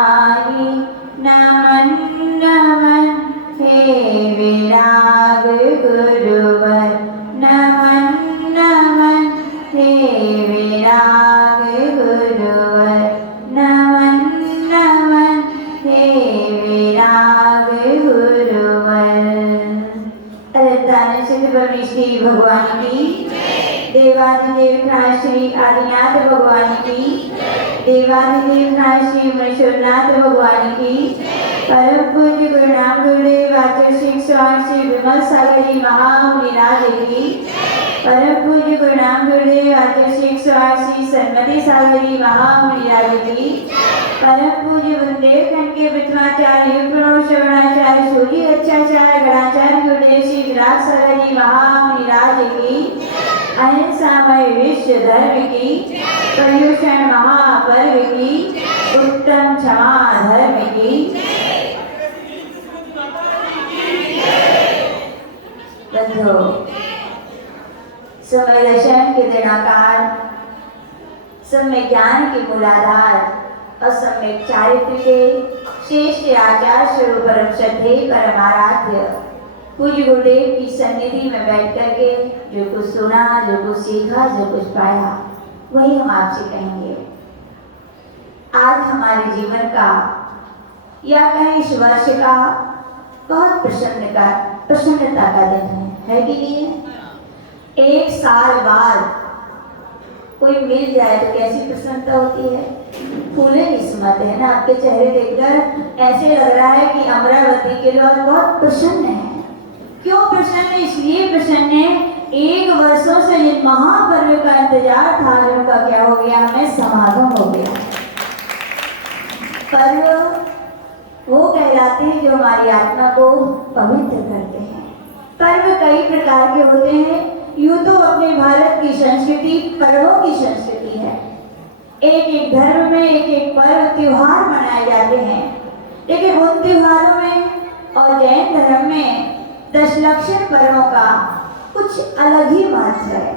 जाहि नमन नमन हे विराग गुरुवर नमन नमन हे विराग गुरुवर नमन नमन हे विराग गुरुवर। अरदान परमेश्वरी भगवान की, देवादिदेव श्री आदिनाथ भगवान की, देवादिदेव श्री महेश्वरनाथ भगवान की, परम पूज्य गुरुनाम गुरुदेव आचार्य स्वामी श्री विमल सागर जी महामुनिराज की, परम पूज्य गुरुनाम गुरुदेव आचार्य स्वामी श्री सन्मति सागर जी महामुनिराज की, परम पूज्य वृंदेव खंड के विद्वाचार्य प्रणव श्रवणाचार्य सूर्य अच्छाचार्य गणाचार्य गुरुदेव श्री विराट सागर जी महामुनिराज की, अहिंसामय विश्व धर्म की, पर्युषण महापर्व की, उत्तम क्षमा धर्म की। बंधो, समय दर्शन के दिनाकार, समय ज्ञान के मूलाधार और समय चारित्र के श्रेष्ठ आचार्य स्वरूप परम श्रद्धेय परमाराध्य पूज्य गुरुदेव की सन्निधि में बैठ करके जो कुछ सुना, जो कुछ सीखा, जो कुछ पाया, वही हम आपसे कहेंगे। आज हमारे जीवन का या कहें इस वर्ष का बहुत प्रसन्नता का दिन है कि नहीं है? एक साल बाद कोई मिल जाए तो कैसी प्रसन्नता होती है, फूले किस्मत है ना। आपके चेहरे देखकर ऐसे लग रहा है कि अमरावती के लोग बहुत प्रसन्न हैं। क्यों प्रसन्न है? इसलिए प्रसन्न है, एक वर्षों से जिन महापर्व का इंतजार था, जिनका क्या हो गया, हमें समागम हो गया। पर्व वो कहलाते हैं जो हमारी आत्मा को पवित्र करते हैं। पर्व कई प्रकार के होते हैं। यूँ तो अपने भारत की संस्कृति पर्वों की संस्कृति है। एक एक धर्म में एक एक पर्व त्योहार मनाए जाते हैं, लेकिन उन त्योहारों में और जैन धर्म में दशलक्षण पर्वों का कुछ अलग ही महत्व है।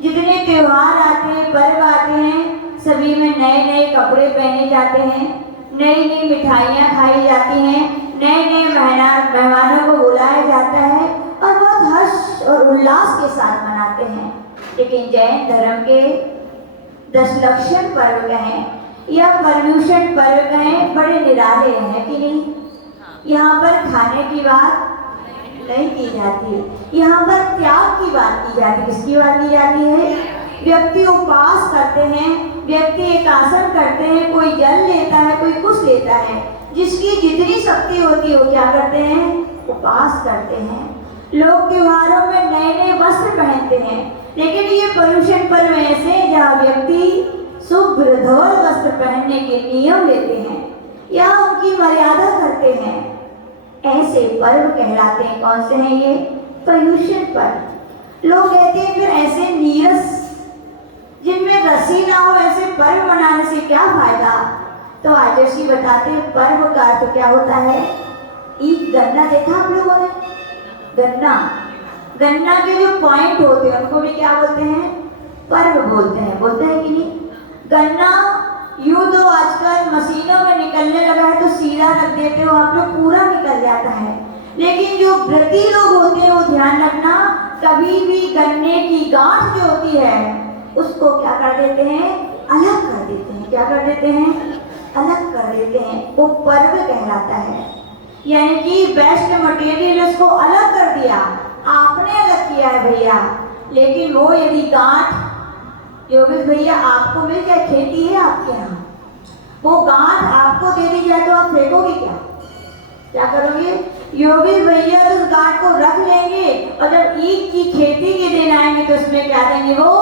जितने त्योहार आते हैं, पर्व आते हैं, सभी में नए नए कपड़े पहने जाते हैं, नई नई मिठाइयाँ खाई जाती हैं, नए नए मेहमानों को बुलाया जाता है और बहुत हर्ष और उल्लास के साथ मनाते हैं। लेकिन जैन धर्म के दशलक्षण पर्व कहें या पर्युषण पर्व कहें, बड़े निराले हैं कि नहीं। यहाँ पर खाने की बात नहीं की जाती, यहाँ पर त्याग की बात की जाती है। किसकी बात की जाती है? व्यक्ति उपवास करते हैं, व्यक्ति एक आसन करते हैं, कोई जल लेता है, कोई कुछ लेता है। जिसकी जितनी शक्ति होती है वो क्या करते हैं? उपवास करते हैं। लोग त्योहारों में नए नए वस्त्र पहनते हैं, लेकिन ये पर्युषण पर्व ऐसे हैं जहाँ व्यक्ति शुभ्र धवल वस्त्र पहनने के नियम लेते हैं या उनकी मर्यादा करते हैं। ऐसे पर्व कहलाते हैं। कौन से हैं ये? पर्युषण पर्व। लोग कहते हैं फिर ऐसे नीरस जिनमें रसी ना हो, ऐसे पर्व मनाने से क्या फायदा? तो आचार्य बताते हैं पर्व का अर्थ क्या होता है। एक गन्ना देखा आप लोगों ने? गन्ना के जो पॉइंट होते हैं उनको भी क्या बोलते हैं? पर्व बोलते हैं। बोलते हैं कि नहीं? गन्ना यूँ तो आजकल मशीनों में निकलने लगा है तो सीधा रख देते हो आप लोग, पूरा निकल जाता है। लेकिन जो व्रती लोग होते हैं वो ध्यान रखना, कभी भी गन्ने की गांठ जो होती है उसको क्या कर देते हैं? अलग कर देते हैं। क्या कर देते हैं? अलग कर देते हैं। वो पर्व कहलाता है। यानी कि वेस्ट मटेरियल उसको अलग कर दिया, आपने अलग किया है भैया। लेकिन वो यदि गांठ, योगेश भैया आपको मिल जाए, खेती है आपके यहाँ, वो गांठ आपको दे दी जाए तो आप फेंकोगे क्या? क्या करोगे? योगेश भैया तो उस गांठ को रख लेंगे और जब ईख की खेती के दिन आएंगे तो उसमें क्या देंगे? वो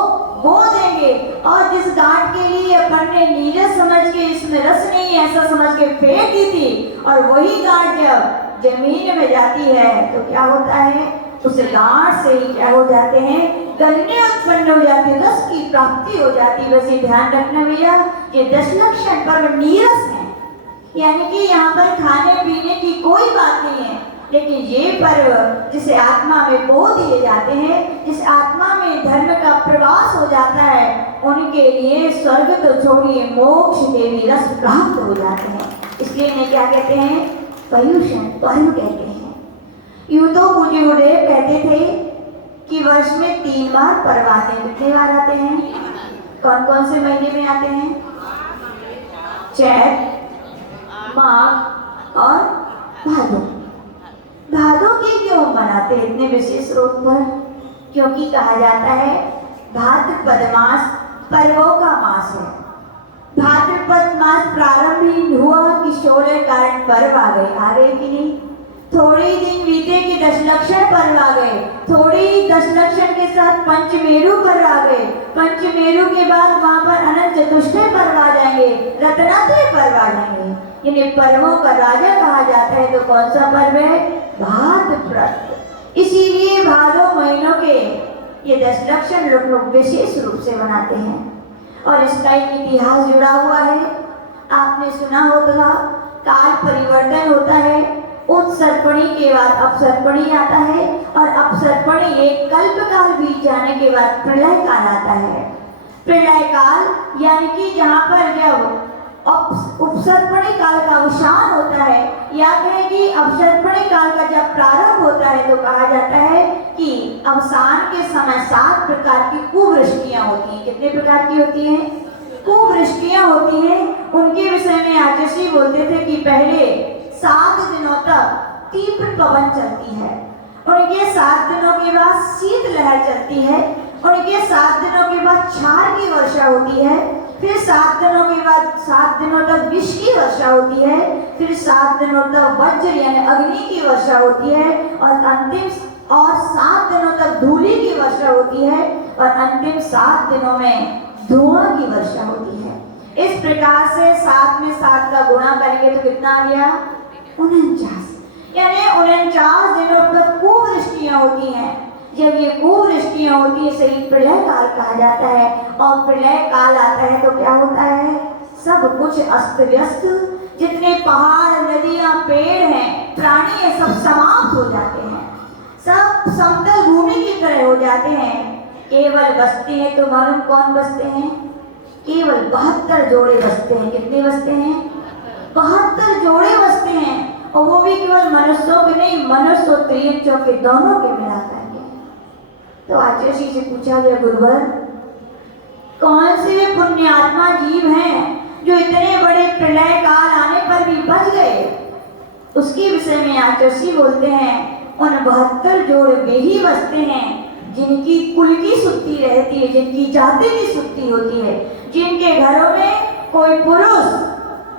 बो देंगे। और जिस गांठ के लिए अपन ने नीरस समझ के इसमें रस नहीं है ऐसा समझ के फेंक दी थी, और वही गांठ जब जमीन में जाती है तो क्या होता है? उस गांठ से ही क्या हो जाते हैं? गन्ने उत्पन्न हो जाते हैं, रस की प्राप्ति हो जाती है। वैसे ध्यान रखना भैया, ये दशलक्षण पर्व नीरस है, यानी कि यहाँ पर खाने पीने की कोई बात नहीं है। लेकिन ये पर्व जिसे आत्मा में बो दिए जाते हैं, जिस आत्मा में धर्म का प्रवास हो जाता है, उनके लिए स्वर्ग तो छोड़िए मोक्ष के भी रस प्राप्त हो जाते हैं। इसलिए इन्हें क्या कहते हैं? पर्युषण, पर्व कहते हैं। यूं तो पूज्य गुरुदेव कहते थे कि वर्ष में 3 बार पर्व आते हैं। कितने बार आते हैं? कौन कौन से महीने में आते हैं? चैत, माघ और भादो। भादो के क्यों मनाते हैं इतने विशेष रूप पर? क्योंकि कहा जाता है भाद्रपद मास पर्वों का मास है। भाद्रपद मास प्रारंभ ही हुआ कि 16 कारण पर्व आ गए कि नहीं? थोड़े ही दिन बीते कि दशलक्षण पर्व आ गए, थोड़े ही दशलक्षण के साथ पंचमेरु पर्व आ गए, पंचमेरु के बाद वहां पर अनंत चतुष्टय पर्व आ जाएंगे, रत्नात्रय पर्व आ जाएंगे। इन्हें पर्वों का राजा कहा जाता है। तो कौन सा पर्व है? भाद्रपद। इसीलिए भादो महीनों के ये दशलक्षण लोग विशेष रूप से मनाते हैं और इसका एक इतिहास जुड़ा हुआ है। आपने सुना होगा काल परिवर्तन होता है, उत्सर्पणी के बाद अपसर्पणी आता है और अपसर्पणी एक कल्प काल बीत जाने के बाद प्रलय काल आता है। प्रलय काल यानी कि जहाँ पर जब उपसर्पणी काल का अवसान होता है या कहें कि अपसर्पणी काल का जब प्रारंभ होता है तो कहा जाता है कि अवसान के समय 7 प्रकार की कुवृष्टियां होती हैं। कितने प्रकार की होती हैं? कुवृष्टियां होती हैं। उनके विषय में आचार्य बोलते थे कि पहले 7 दिनों तक तीव्र पवन चलती है, उनके 7 दिनों के बाद शीतलहर चलती है, उनके 7 दिनों के बाद क्षार की वर्षा होती है, फिर 7 दिनों के बाद 7 दिनों तक विष की वर्षा होती है, फिर 7 दिनों तक वज्र यानी अग्नि की वर्षा होती है और अंतिम 7 दिनों तक धूलि की वर्षा होती है और अंतिम 7 दिनों में धुआं की वर्षा होती है। इस प्रकार से 7 में 7 का गुणा करेंगे तो कितना आ गया? 49। यानी 49 दिनों तक कुवृष्टियां होती हैं। जब ये कुवृष्टियां होती है इसे प्रलय काल कहा जाता है और प्रलय काल आता है तो क्या होता है? सब कुछ अस्त व्यस्त, जितने पहाड़, नदियां, पेड़ हैं, प्राणी है, सब समाप्त हो जाते हैं, सब समतल भूमि की तरह हो जाते हैं। केवल बसते हैं तो मालूम कौन बसते हैं? केवल 72 जोड़े बसते हैं। कितने बसते हैं? 72 जोड़े बसते हैं और वो भी केवल मनुष्यों के नहीं, मनुष्य और त्रियंचों के दोनों के मिलाकर। तो आचार्य जी से पूछा गया, गुरुवर कौन से वे पुण्यात्मा जीव हैं जो इतने बड़े प्रलय काल आने पर भी बच गए? उसके विषय में आचार्य जी बोलते हैं उन 72 जोड़ वे ही बसते हैं जिनकी कुल की शुद्धि रहती है, जिनकी जाति की शुद्धि होती है, जिनके घरों में कोई पुरुष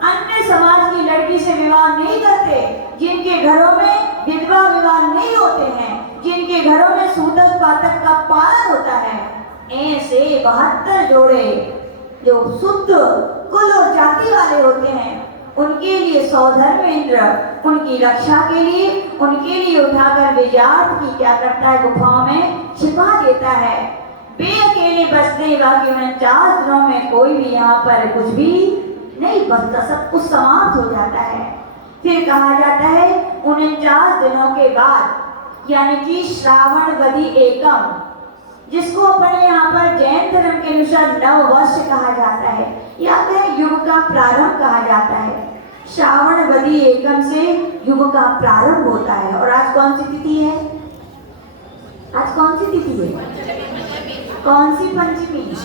अन्य समाज की लड़की से विवाह नहीं करते, जिनके घरों में विधवा विवाह नहीं होते हैं, जिनके घरों में सूतक पातक का पालन होता है। ऐसे 72 जोड़े जो शुद्ध कुल और जाति वाले होते हैं उनके लिए सौधर्मेंद्र उनकी रक्षा के लिए उनके लिए उठाकर विजात की क्या करता है? गुफाओं में छिपा देता है। वे अकेले बसते, बाकी 49 दिनों में कोई भी यहाँ पर कुछ भी नहीं बचता, सब कुछ समाप्त हो जाता है। फिर कहा जाता है 49 दिनों के बाद यानी कि श्रावणवदी एकम, जिसको अपने यहाँ पर जैन धर्म के अनुसार नव वर्ष कहा जाता है या फिर युग का प्रारंभ कहा जाता है। श्रावणवदी एकम से युग का प्रारंभ होता है। और आज कौन सी तिथि है? आज कौन सी तिथि है? कौन सी पंचमी?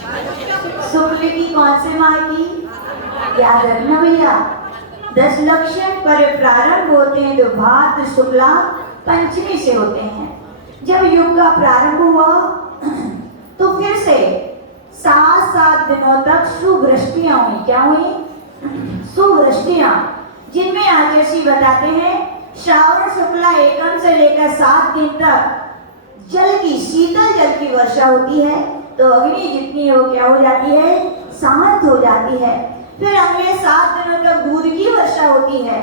शुक्ल की कौन से माह की? याद रखना भैया, दशलक्षण पर प्रारंभ होते हैं तो भाद्र शुक्ला पंचमी से होते हैं। जब युग का प्रारंभ हुआ तो फिर से 7 दिनों तक शुभवृष्टियां हुई। क्या हुई? शुभवृष्टियां, जिनमें आचार्य बताते हैं श्रावण शुक्ला एकम से लेकर 7 दिन तक जल की, शीतल जल की वर्षा होती है तो अग्नि जितनी हो क्या हो जाती है? शांत हो जाती है। फिर अगले 7 दिनों तक दूध की वर्षा होती है,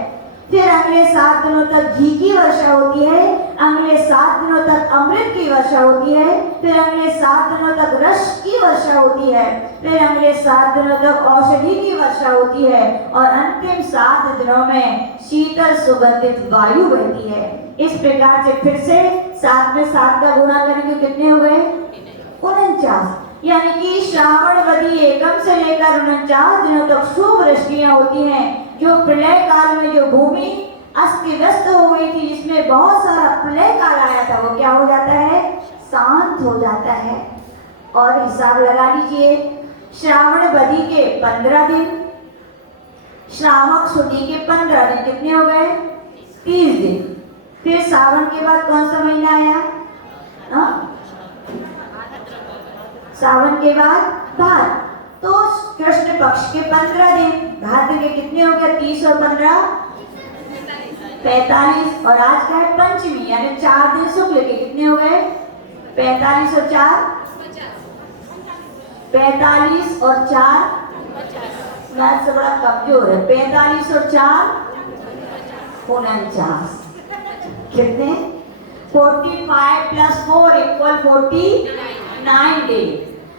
फिर अगले 7 दिनों तक घी की वर्षा होती है, अगले 7 दिनों तक अमृत की वर्षा होती है, फिर अगले 7 दिनों तक रस की वर्षा होती है, फिर अगले 7 दिनों तक औषधि की वर्षा होती है और अंतिम 7 दिनों में शीतल सुगंधित वायु बहती है। इस प्रकार से फिर से 7 में 7 का गुणा करेंगे कितने हो गए? 49। यानी कि श्रावणवदी एकम से लेकर 49 दिनों तक शुभ वृष्टियां होती हैं जो प्रलय काल में जो भूमि अस्त व्यस्त हो गई थी, जिसमें बहुत सारा प्रलय काल आया था, वो क्या हो जाता है? शांत हो जाता है। और हिसाब लगा लीजिए, श्रावण बदी के 15 दिन, श्रावक सुदी के 15 दिन, कितने हो गए? 30 दिन। फिर सावन के बाद कौन सा महीना आया? सावन के बाद भाद्र, तो कृष्ण पक्ष के 15 दिन, भाद्र के कितने हो गए? 30 और 15 45, और आज का है पंचमी, यानी 4 दिन शुक्ल के कितने हो गए? 45 और 4 45 और 4 मैथ से बड़ा कमजोर है। 45 और 4 49, कितने? 45 प्लस 4 इक्वल 49 डे।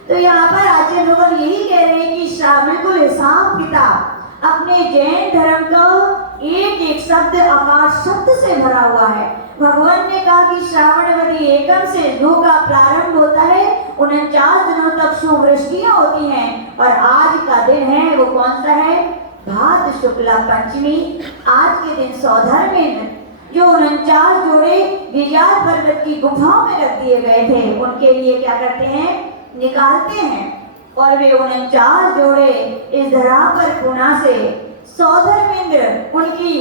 तो यहाँ पर आचार्य लोग यही कह रहे हैं कि बिल्कुल हिसाब किताब अपने जैन धर्म का एक एक शब्द आकार शब्द से भरा हुआ है। भगवान ने कहा कि श्रावणवती एकम से जो का प्रारंभ होता है, 49 दिनों तक शुभवृष्टियां होती हैं, और आज का दिन है वो कौन सा है? भाद्र शुक्ला पंचमी। आज के दिन सौधर में जो 49 जोड़े गिरिराज पर्वत की गुफाओं में रख दिए गए थे, उनके लिए क्या करते हैं? निकालते हैं, और वे 49 जोड़े इस धरा पर पुनः से सौधर्मेंद्र उनकी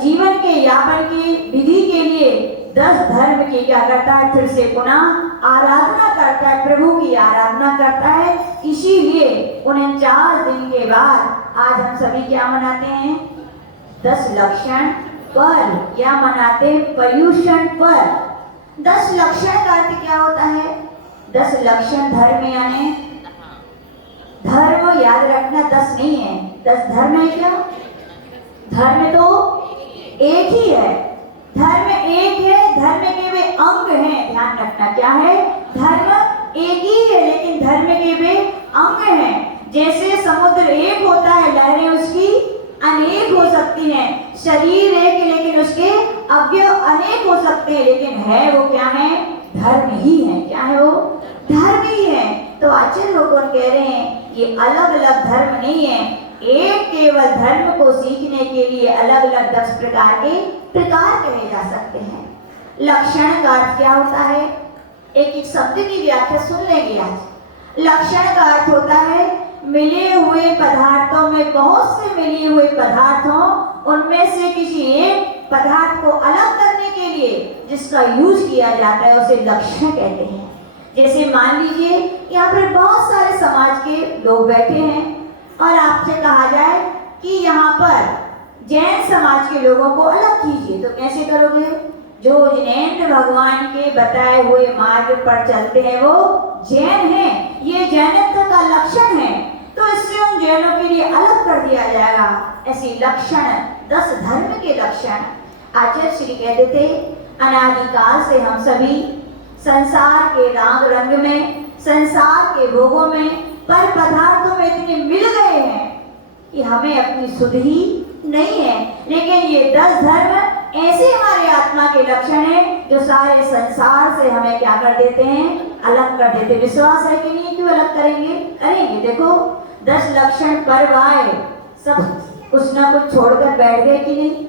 जीवन के यापन की विधि के लिए 10 धर्म की क्या करता है? फिर से पुनः आराधना करता है, प्रभु की आराधना करता है। इसीलिए 49 दिन के बाद आज हम सभी क्या मनाते हैं? 10 लक्षण पर्व। क्या मनाते हैं? पर्युषण पर्व। 10 लक्षण का अर्थ क्या होता है? 10 लक्षण धर्म, यानी धर्म याद रखना 10 नहीं है, 10 धर्म है। क्या धर्म? तो एक ही है, धर्म एक है, धर्म के वे अंग हैं। ध्यान रखना, क्या है? धर्म एक ही है, लेकिन धर्म के वे अंग हैं। जैसे समुद्र एक होता है, लहरें उसकी अनेक हो सकती हैं। शरीर एक, लेकिन उसके अवयव अनेक हो सकते हैं, लेकिन है वो क्या है? धर्म ही है। क्या है वो? धर्म ही है। तो आचार्य लोग कह रहे हैं ये अलग अलग धर्म नहीं है, एक केवल धर्म को सीखने के लिए अलग अलग 10 प्रकार के प्रकार कहे जा सकते हैं। लक्षण का अर्थ क्या होता है? एक एक शब्द की व्याख्या सुन लेंगे आज। लक्षण का अर्थ होता है मिले हुए पदार्थों में, बहुत से मिले हुए पदार्थों, उनमें से किसी एक पदार्थ को अलग करने के लिए जिसका यूज किया जाता है उसे लक्षण कहते हैं। जैसे मान लीजिए यहाँ पर बहुत सारे समाज के लोग बैठे हैं और आपसे कहा जाए कि यहाँ पर जैन समाज के लोगों को अलग कीजिए, तो कैसे करोगे? जो जिनेन्द्र भगवान के बताए हुए मार्ग पर चलते हैं वो जैन हैं, ये जैनत्व का लक्षण है, तो इससे उन जैनों के लिए अलग कर दिया जाएगा। ऐसी लक्षण 10 धर्म के लक्षण आचार्य श्री कहते थे। अनादिकाल से हम सभी संसार के राग रंग में, संसार के भोगों में, पर पदार्थों में इतने मिल गए हैं कि हमें अपनी सुध ही नहीं है। लेकिन ये 10 धर्म ऐसे हमारे आत्मा के लक्षण हैं जो सारे संसार से हमें क्या कर देते हैं? अलग कर देते। विश्वास है कि नहीं? क्यों अलग करेंगे? करेंगे। देखो 10 लक्षण पर्व आए, सब कुछ ना कुछ छोड़कर बैठ गए कि नहीं?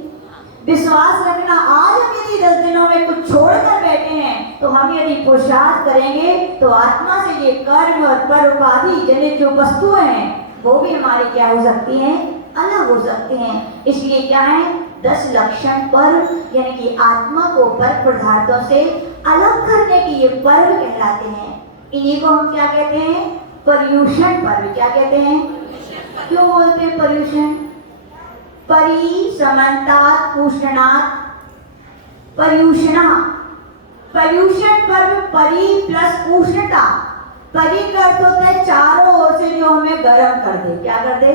विश्वास रखना, आज हम यदि 10 दिनों में कुछ छोड़कर बैठे हैं, तो हम यदि पुरुषार्थ करेंगे तो आत्मा से ये कर्म और पर उपाधि जनित जो वस्तुएं हैं वो भी हमारी क्या हो सकती हैं? अलग हो सकती हैं। इसलिए क्या है? 10 लक्षण पर्व, यानी कि आत्मा को पर पदार्थों से अलग करने की ये पर्व कहलाते हैं। इन्हीं को हम क्या कहते हैं? पर्युषण पर्व। क्या कहते हैं? क्यों बोलते हैं पर्युषण? परि समन्तात् पूषणात् पर्युषणा। पर्युषण पर्व परि प्लस उष्णता। परि का अर्थ होता है चारों ओर से जो हमें गर्म कर दे। क्या कर दे?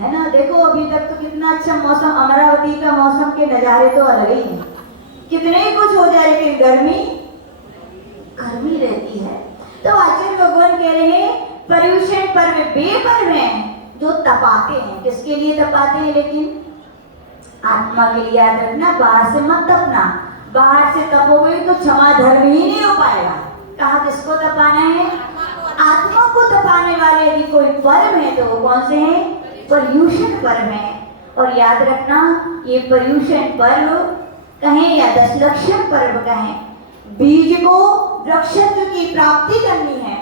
है ना? देखो अभी तक तो कितना अच्छा मौसम, अमरावती का मौसम के नजारे तो अलग ही हैं। कितने ही कुछ हो जाए लेकिन गर्मी गर्मी रहती है। तो आचार्य भगवान कह रहे हैं पर्युषण पर्व वे पर्व हैं जो तपाते हैं। किसके लिए तपाते हैं? लेकिन आत्मा के लिए। याद रखना, बाहर से मत तपना। बाहर से तपोगे तो क्षमा धर्म ही नहीं हो पाएगा। कहा किसको तपाना है? आत्मा को तपाने वाले यदि कोई पर्व है तो वो कौन से हैं? पर्यूषण पर्व है। और याद रखना, ये पर्यूषण पर्व कहें या दशलक्षण पर्व कहें, बीज को वृक्षत्व की प्राप्ति करनी है,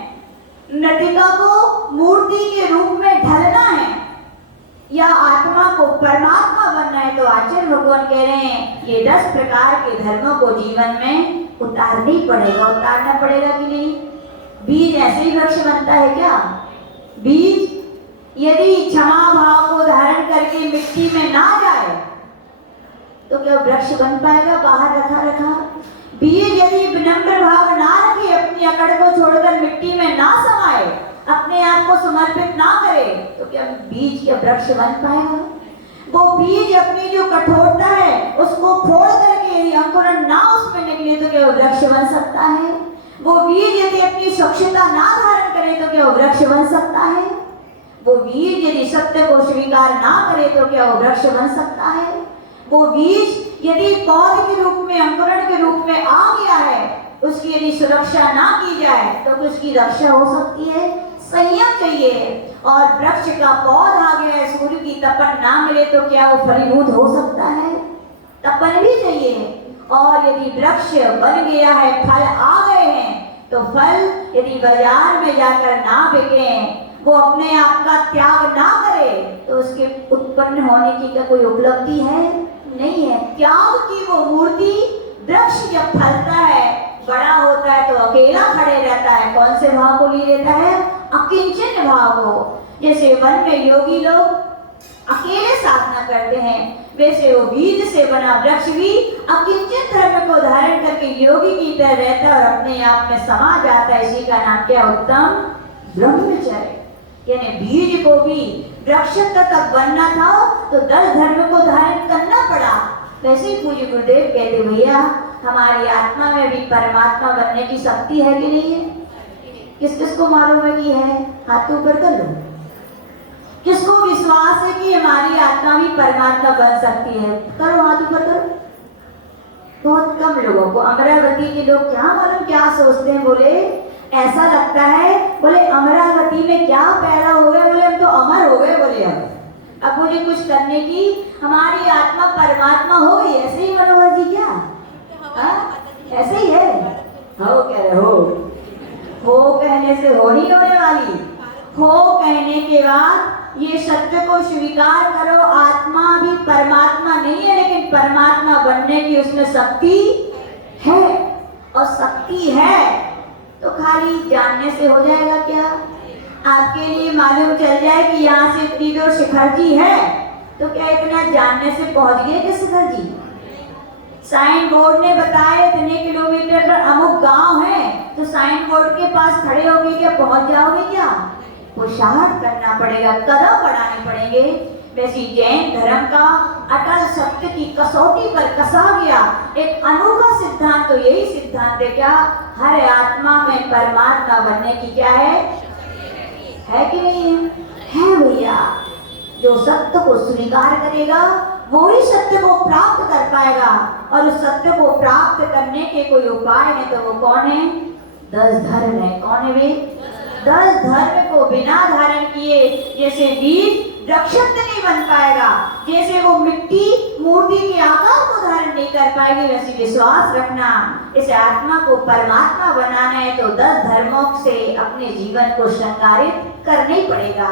नटिका को मूर्ति के रूप में ढलना है, या आत्मा को परमात्मा बनना है। तो आचार्य भगवान कह रहे हैं ये 10 प्रकार के धर्मों को जीवन में उतारना ही पड़ेगा। उतारना पड़ेगा कि नहीं? बीज ऐसे ही वृक्ष बनता है क्या? बीज यदि क्षमा भाव को धारण करके मिट्टी में ना जाए तो क्या वृक्ष बन पाएगा बाहर रखा? बीज यदि विनम्र भाव ना रखे, अपनी अकड़ को छोड़कर मिट्टी में ना समाए, अपने आप को समर्पित ना करे, तो क्या बीज क्या वृक्ष बन पाएगा? वो बीज अपनी जो कठोरता है उसको फोड़ करके यदि अंकुरण ना उसमें निकले तो क्या वृक्ष बन सकता है? वो बीज यदि अपनी स्वच्छता ना धारण करे तो क्या वृक्ष बन सकता है? वो बीज यदि सत्य को स्वीकार ना करे तो क्या वो वृक्ष बन सकता है? वो बीज यदि पौध के रूप में, अंकुरण के रूप में आ गया है, उसकी यदि सुरक्षा ना की जाए तो उसकी रक्षा हो सकती है? संयम चाहिए। और वृक्ष का पौध आ गया है, सूर्य की तपन ना मिले तो क्या वो फलीभूत हो सकता है? तपन भी चाहिए। और यदि वृक्ष बन गया है, फल आ गए हैं, तो फल यदि बाजार में जाकर ना बिके, वो अपने आप का त्याग ना करे, तो उसके उत्पन्न होने की क्या कोई उपलब्धि है? नहीं है। त्याग की वो मूर्ति, वृक्ष जब फलता है, बड़ा होता है तो अकेला खड़े रहता है। कौन से भाव को लिए रहता है? अकिंचन भाव को। जैसे वन में योगी लोग अकेले साधना करते हैं, वैसे वो बीज से बना वृक्ष भी अकिंचन धर्म को धारण करके योगी की तरह रहता है और अपने आप में समा जाता है। इसी का नाम क्या? उत्तम ब्रह्मचर्य। यानी बीज को भी वृक्ष तक बनना था तो 10 धर्म को धारण करना पड़ा। वैसे ही पूज्य गुरुदेव कहते, भैया हमारी आत्मा में भी परमात्मा बनने की शक्ति है कि नहीं है? किस किस को मालूम है कि है? हाथ ऊपर कर लो। किसको विश्वास है कि हमारी आत्मा भी परमात्मा बन सकती है? करो, हाथ ऊपर करो। बहुत कम लोगों को। अमरावती के लोग क्या मालूम क्या सोचते हैं, बोले ऐसा लगता है, बोले अमरावती में क्या पैदा हो गए, बोले हम तो अमर हो गए, बोले अब मुझे कुछ करने की, हमारी आत्मा परमात्मा हो गई। ऐसे ही मनोहर जी क्या? ऐसे ही है? हो कह रहे हो कहने से हो नहीं होने वाली। हो कहने के बाद ये सत्य को स्वीकार करो, आत्मा भी परमात्मा नहीं है, लेकिन परमात्मा बनने की उसमें शक्ति है। और शक्ति है तो खाली जानने से हो जाएगा क्या? आपके लिए मालूम चल जाए कि यहाँ से इतनी दूर शिखर जी है, तो क्या इतना जानने से पहुंच गए कि शिखर जी? साइन बोर्ड ने बताया इतने किलोमीटर पर अमुक गांव है, तो साइन बोर्ड के पास खड़े होगे क्या पहुंच जाओगे क्या? पुरुषार्थ करना पड़ेगा, कदम बढ़ाने पड़ेंगे। वैसे जैन धर्म का अटल सत्य की कसौटी पर कसा गया एक अनोखा सिद्धांत, तो यही सिद्धांत है क्या? हर आत्मा में परमात्मा बनने की क्या है कि नहीं है भैया? जो सत्य को स्वीकार करेगा वो ही सत्य को प्राप्त कर पाएगा। और उस सत्य को प्राप्त करने के कोई उपाय है तो वो कौन है? 10 धर्म है। कौन है वे? 10 धर्म को बिना धारण किए जैसे बीज वृक्षत्व नहीं बन पाएगा, जैसे वो मिट्टी मूर्ति के आकार को धारण नहीं कर पाएगी, वैसे विश्वास रखना इस आत्मा को परमात्मा बनाना है तो 10 धर्मों से अपने जीवन को श्रृंगारित करना ही पड़ेगा।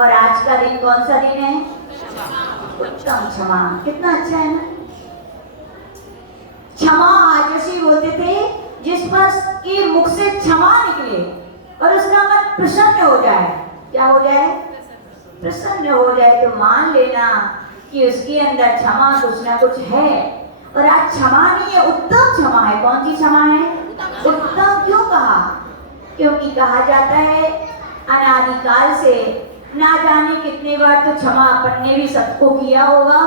और आज का दिन कौन सा दिन है? उत्तम क्षमा। कितना अच्छा है ना? क्षमा आजर्षि बोलते थे जिस पर के मुख से क्षमा निकले और उसका मन प्रसन्न हो जाए। क्या हो जाए? प्रसन्न हो जाए। तो मान लेना कि उसके अंदर क्षमा कुछ ना कुछ है। और आज क्षमा नहीं है, उत्तम क्षमा है। कौन सी क्षमा है? उत्तम। क्यों कहा? क्योंकि कहा जाता है अनादिकाल से ना जाने कितने बार तो क्षमा अपन ने भी सबको किया होगा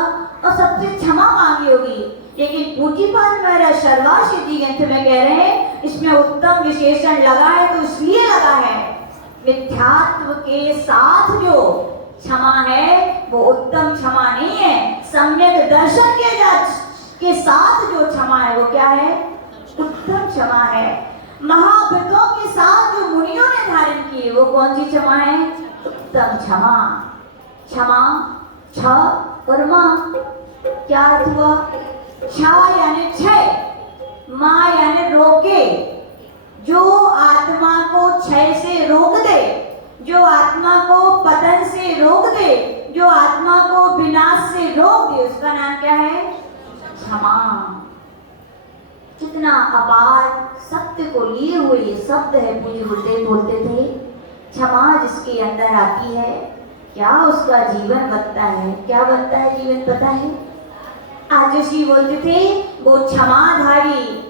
और सबसे क्षमा मांगी होगी, लेकिन पूज्यपाद महाराज सर्वार्थ सिद्धि ग्रंथ में कह रहे हैं इसमें उत्तम विशेषण लगा है तो इसलिए लगा है मिथ्यात्व के साथ जो क्षमा है वो उत्तम क्षमा नहीं है। सम्यक दर्शन के साथ जो क्षमा है वो क्या है? उत्तम क्षमा है। महाव्रतों के साथ जो मुनियों ने धारण की वो कौन सी क्षमा है? उत्तम क्षमा। क्षमा, छ और माँ, क्या अर्थ हुआ? छ यानी क्षय, माँ यानी रोके। जो आत्मा को क्षय से रोक दे, जो आत्मा को पतन से रोक दे, जो आत्मा को विनाश से रोक दे, उसका नाम क्या है? क्षमा। कितना अपार सत्य को लिए हुए ये शब्द है। पूज्य गुरुदेव बोलते थे, क्षमा जिसके अंदर आती है, क्या उसका जीवन बनता है? क्या बनता है जीवन पता है? आज ऋषि बोलते थे, वो क्षमाधारी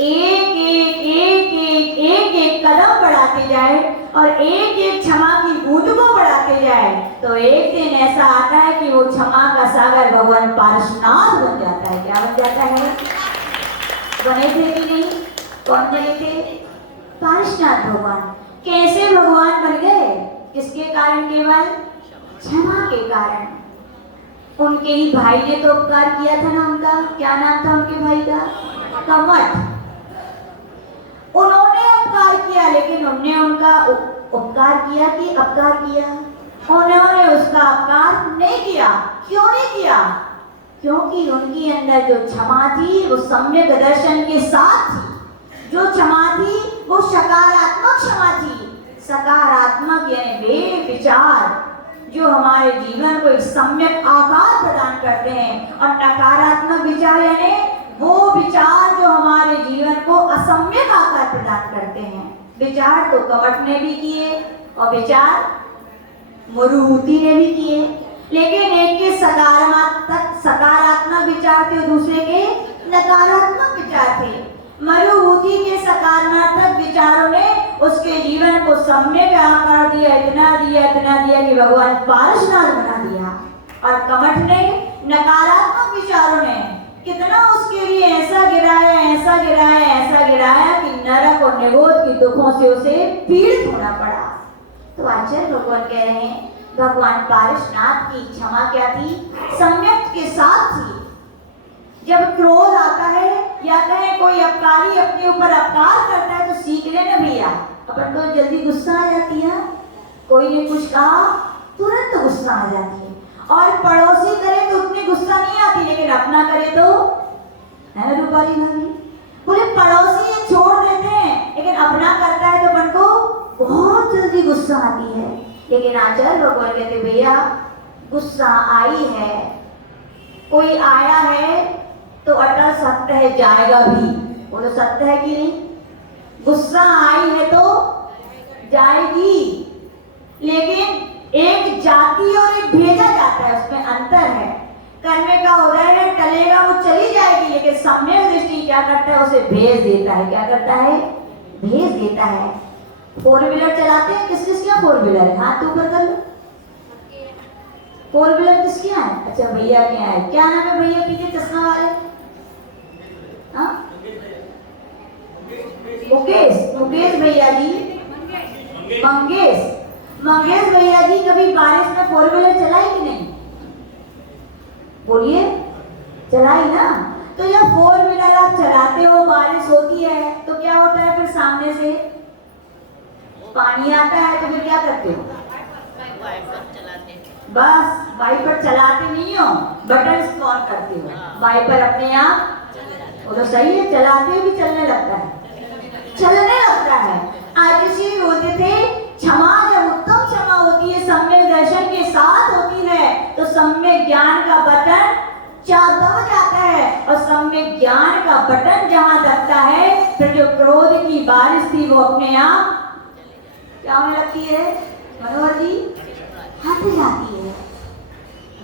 एक एक एक एक एक एक कदम बढ़ाते जाए और एक एक क्षमा की बूंद को बढ़ाते जाए, तो एक दिन ऐसा आता है कि वो क्षमा का सागर भगवान पारसनाथ बन जाता है। क्या बन जाता है? बने थे कि नहीं? कौन बने थे? पारसनाथ भगवान। कैसे भगवान बन गए? किसके कारण? केवल क्षमा के कारण। उनके ही भाई ने तो उपकार किया था ना उनका, क्या नाम था उनके भाई का? कमठ। उन्होंने उपकार किया, लेकिन उन्होंने उनका उपकार किया कि अपकार किया? उन्होंने उसका अपकार नहीं किया। क्यों नहीं किया? क्योंकि उनके अंदर जो क्षमा थी वो सम्यक दर्शन के साथ थी। जो क्षमा थी वो सकारात्मक क्षमा थी। सकारात्मक यानी वे विचार जो हमारे जीवन को एक सम्यक आकार प्रदान करते हैं, और नकारात्मक विचार यानी वो विचार जो हमारे जीवन को असम्यक आकार प्रदान करते हैं। विचार तो कमठ ने भी किए और विचार मरुभूति ने भी किए, लेकिन एक के सकारात्मक विचार थे, दूसरे के नकारात्मक विचार थे। मरुभूति के सकारात्मक विचारों ने उसके जीवन को सम्यक आकार दिया, इतना दिया कि भगवान पारसनाथ बना दिया। और कमठ ने नकारात्मक विचारों ने कितना उसके लिए ऐसा गिराया कि नरक और निगोद की दुखों से उसे पीड़ित होना पड़ा। तो आचार्य भगवान कह रहे हैं, भगवान पारसनाथ की क्षमा क्या थी? सम्यक के साथ थी। जब क्रोध आता है या कहे कोई अपकारी अपने ऊपर अपकार करता है, तो सीख लेना भैया, अपन तो जल्दी गुस्सा आ जाती है। कोई ने कुछ कहा तुरंत गुस्सा आ जाती है, और पड़ोसी करे तो उतनी गुस्सा नहीं आती, लेकिन अपना करे तो, है रूपाली भाभी, पूरे पड़ोसी ये छोड़ देते हैं, लेकिन अपना करता है तो अपन को बहुत जल्दी गुस्सा आती है। लेकिन आचार्य भगवान कहते भैया, गुस्सा आई है, कोई आया है तो अटल सत्य है, जाएगा भी। वो तो सत्य है कि नहीं? गुस्सा आई है तो जाएगी, लेकिन एक जाती और एक भेजा जाता है, उसमें अंतर है। कर्मे का उदय है, टलेगा वो चली जाएगी, लेकिन सम्यक दृष्टि क्या करता है? उसे भेज देता है। क्या करता है? भेज देता है। फोर व्हीलर चलाते हैं, किस किस क्या फोर व्हीलर है? हाथ ऊपर कर लो। फोर व्हीलर किसके यहाँ है? अच्छा भैया के यहाँ है। क्या नाम है भैया पीछे चश्मा वाले? हाँ, मुकेश भैया जी। मंगेश भैया जी, कभी बारिश में फोर व्हीलर चलाई कि नहीं? बोलिए, चलाई ना। तो जब फोर व्हीलर आप चलाते हो, बारिश होती है, तो क्या होता है? फिर सामने से पानी आता है, तो फिर क्या करते हो? बस वाइपर चलाते नहीं हो, बटन ऑन करते हो, वाइपर अपने आप, वो तो सही है, चलाते भी चलने लगता है। आज इसी बोलते थे, क्षमा जब उत्तम क्षमा होती है, सम्यक दर्शन के साथ होती है, तो सम्यक ज्ञान का बटन दब जाता है, और सम्यक ज्ञान का बटन जहां दबता है, फिर जो क्रोध की बारिश थी वो अपने आप क्या होने लगती है? मनोहर जी, हट जाती है।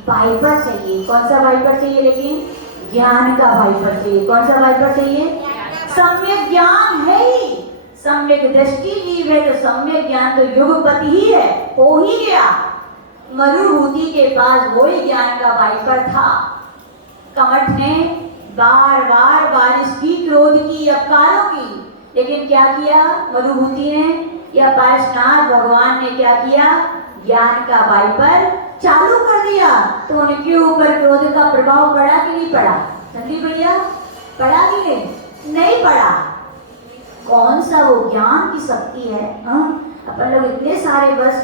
वाइपर चाहिए। कौन सा वाइपर चाहिए? लेकिन ज्ञान का वाइपर चाहिए। कौन सा वाइपर चाहिए? सम्यक ज्ञान है ही, सम्यक दृष्टि जीव है, तो सम्यक ज्ञान तो युगपति ही है, हो ही गया। मरुभूति के पास वही ज्ञान का वाइपर था। कमठ ने बार बार बारिश की, क्रोध की, अपकारों की, लेकिन क्या किया मरुभूति ने या पारसनाथ भगवान ने? क्या किया? ज्ञान का वाइपर चालू कर दिया, तो उनके ऊपर क्रोध का प्रभाव पड़ा कि नहीं पड़ा? संदीप भैया, पड़ा कि नहीं पड़ा? कौन सा वो ज्ञान की शक्ति है। अपन लोग इतने सारे वर्ष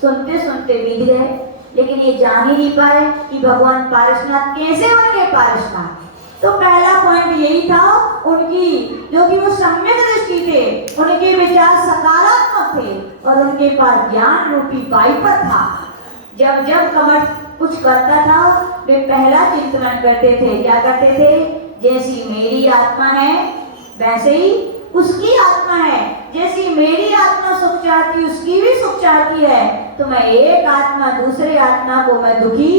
सुनते बीत गए, लेकिन ये जान ही नहीं पाए कि भगवान पारसनाथ कैसे बन गए पारसनाथ। तो पहला पॉइंट यही था उनकी, जो कि वो सम्यक दृष्टि थे, उनके विचार सकारात्मक थे और उनके पास ज्ञान रूपी वाइपर था। जब जब कमठ कुछ करता था वे पहला चिंतन करते थे। क्या करते थे? जैसी मेरी आत्मा है वैसे ही उसकी आत्मा है, जैसी मेरी आत्मा सुख चाहती उसकी भी सुख चाहती है, तो मैं एक आत्मा दूसरे आत्मा को मैं दुखी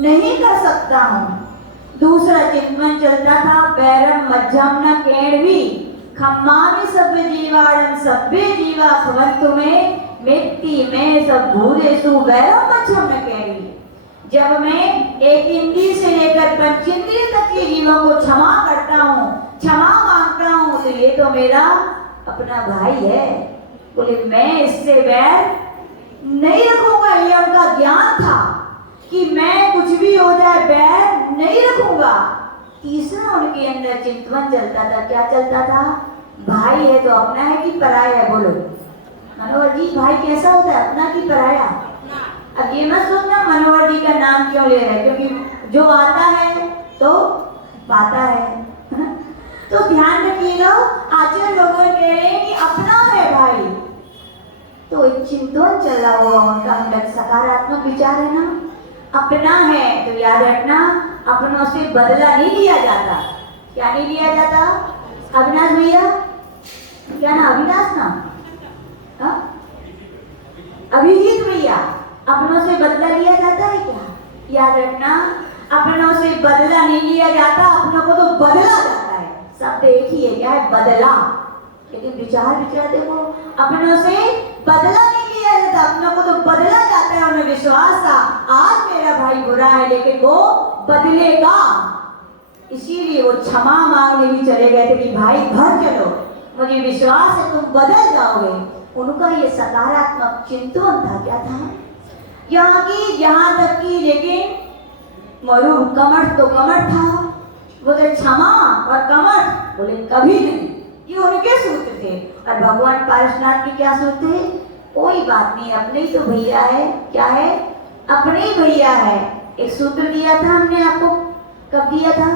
नहीं कर सकता हूँ। दूसरा चिंतन चलता था, बैरम मध्यम न केणवी खम्मामि सभ्य जीवाणं सभ्य जीवा भवन्तु में मिट्टी में सब भूलेषु बैरम मध्यम न केणवी। जब मैं एक इंद्रिय से लेकर पंचेंद्रिय तक के जीवों को क्षमा करता हूँ, क्षमा मांगता हूँ, तो ये तो मेरा अपना भाई है। बोले मैं इससे बैर नहीं रखूंगा। ये उनका ज्ञान था कि मैं कुछ भी हो जाए बैर नहीं रखूंगा। तीसरा उनके अंदर चिंतन चलता था। क्या चलता था? भाई है तो अपना है कि पराया है? बोलो मनोहर जी, भाई कैसा होता है, अपना कि पराया? अब ये मत सोचना मनोहर जी का नाम क्यों ले रहे, क्योंकि जो आता है तो पाता है। तो ध्यान रखिएगा, आचार्य लोगों कह रहे हैं कि अपना है भाई। तो एक चिंतन चला हुआ उनका अंदर सकारात्मक विचार है ना, अपना है तो याद रखना अपनों से बदला नहीं लिया जाता। क्या नहीं लिया जाता? अविनाश भैया, क्या ना अविनाश ना अभिजीत भैया, अपनों से बदला लिया जाता है क्या? याद रखना अपनों से बदला नहीं लिया जाता, अपनों को तो बदला जाता है। शब्द एक ही है, क्या है? बदला। लेकिन विचार देखो, अपनों से बदला नहीं लिया जाता, अपनों को तो बदला जाता है। उन्हें विश्वास था आज मेरा भाई बुरा है लेकिन वो बदलेगा, इसीलिए वो क्षमा मांगने भी चले गए थे कि भाई घर चलो, मुझे विश्वास है तुम बदल जाओगे। उनका ये सकारात्मक चिंतन था। क्या था? यहाँ तक की, लेकिन मरु कमठ तो कमठ था, वो तो क्षमा और कमठ बोले कभी नहीं। ये उनके सूत्र थे। और भगवान पारसनाथ के क्या सूत्र थे? कोई बात नहीं, अपने ही तो भैया है। क्या है? अपने ही भैया है। एक सूत्र दिया था हमने आपको, कब दिया था?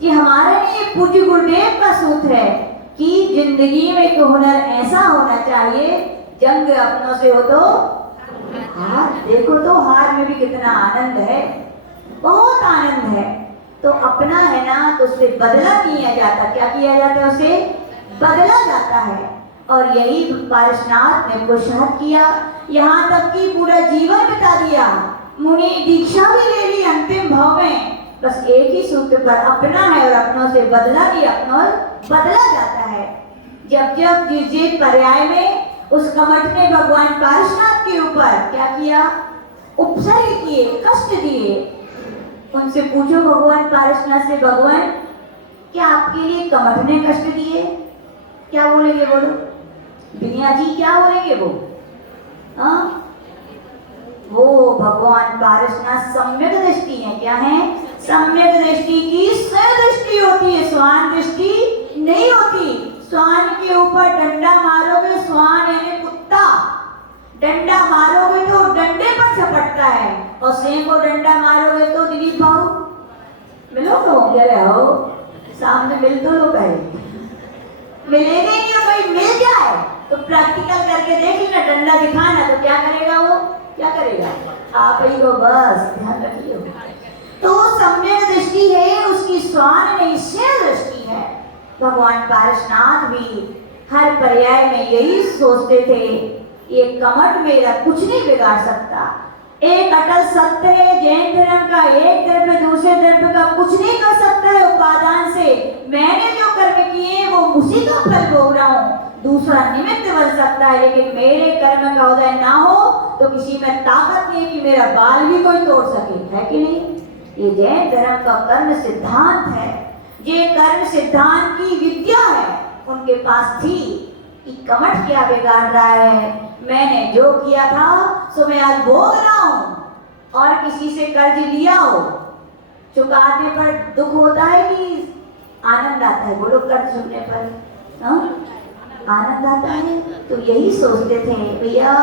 कि हमारे लिए पूज्य गुरुदेव का सूत्र है कि जिंदगी में एक हुनर ऐसा होना चाहिए, जंग अपनों से हो तो हार। देखो तो हार में भी कितना आनंद है, बहुत आनंद है। तो अपना है ना, तो उससे बदला किया जाता। क्या किया जाता है? उसे बदला जाता है। और यही पारसनाथ ने पुरुषार्थ किया, यहाँ तक कि पूरा जीवन बिता दिया, मुनि दीक्षा भी ले ली अंतिम भाव में। बस एक ही सूत्र पर, अपना है और अपनों से बदला भी अपनों बदला जाता है। जब जब जिस पर्याय में उस कमठ ने भगवान पारसनाथ के ऊपर क्या किया? उपसर्ग किए, कष्ट दिए। उनसे पूछो भगवान पारसनाथ से, भगवान क्या आपके लिए कमठ ने कष्ट दिए? क्या बोलेंगे? बोलो दुनिया जी, क्या बोलेंगे वो? वो भगवान पारसनाथ सम्यक दृष्टि है। क्या है? सम्यक दृष्टि की दृष्टि होती है, स्वान दृष्टि नहीं होती। स्वान के ऊपर डंडा मारोगे, स्वान यानी कुत्ता, डंडा मारोगे तो डंडे पर झपटता है, और सिंह को डंडा मारोगे तो दिलीप भाऊ मिलो तो आओ सामने मिल तो लो, पहले मिलेंगे नहीं, कोई मिल जाए तो प्रैक्टिकल करके देख लेना, डंडा दिखाना तो क्या करेगा वो? क्या करेगा? आप ही को बस ध्यान रखिए। तो सम्यक दृष्टि है उसकी, स्वान नहीं शेर दृष्टि है। भगवान पारसनाथ भी हर पर्याय में यही सोचते थे, ये कमठ मेरा कुछ नहीं बिगाड़ सकता। एक अटल सत्य है जैन धर्म का, एक द्रव्य दूसरे द्रव्य का कुछ नहीं कर सकता है उपादान से। मैंने जो कर्म किए वो उसी का फल भोग रहा हूँ, दूसरा निमित्त बन सकता है, लेकिन मेरे कर्म का उदय ना हो तो किसी में ताकत नहीं कि मेरा बाल भी कोई तोड़ सके, है कि नहीं? ये जैन धर्म का कर्म सिद्धांत है, ये कर्म सिद्धांत की विद्या है उनके पास थी कि कमठ क्या बिगाड़ रहा है, मैंने जो किया था सो मैं आज भोग रहा हूँ। और किसी से कर्ज लिया हो, चुकाने पर दुख होता है कि आनंद आता है? बोलो, कर्ज चुकने पर आनंद आता है। तो यही सोचते थे भैया,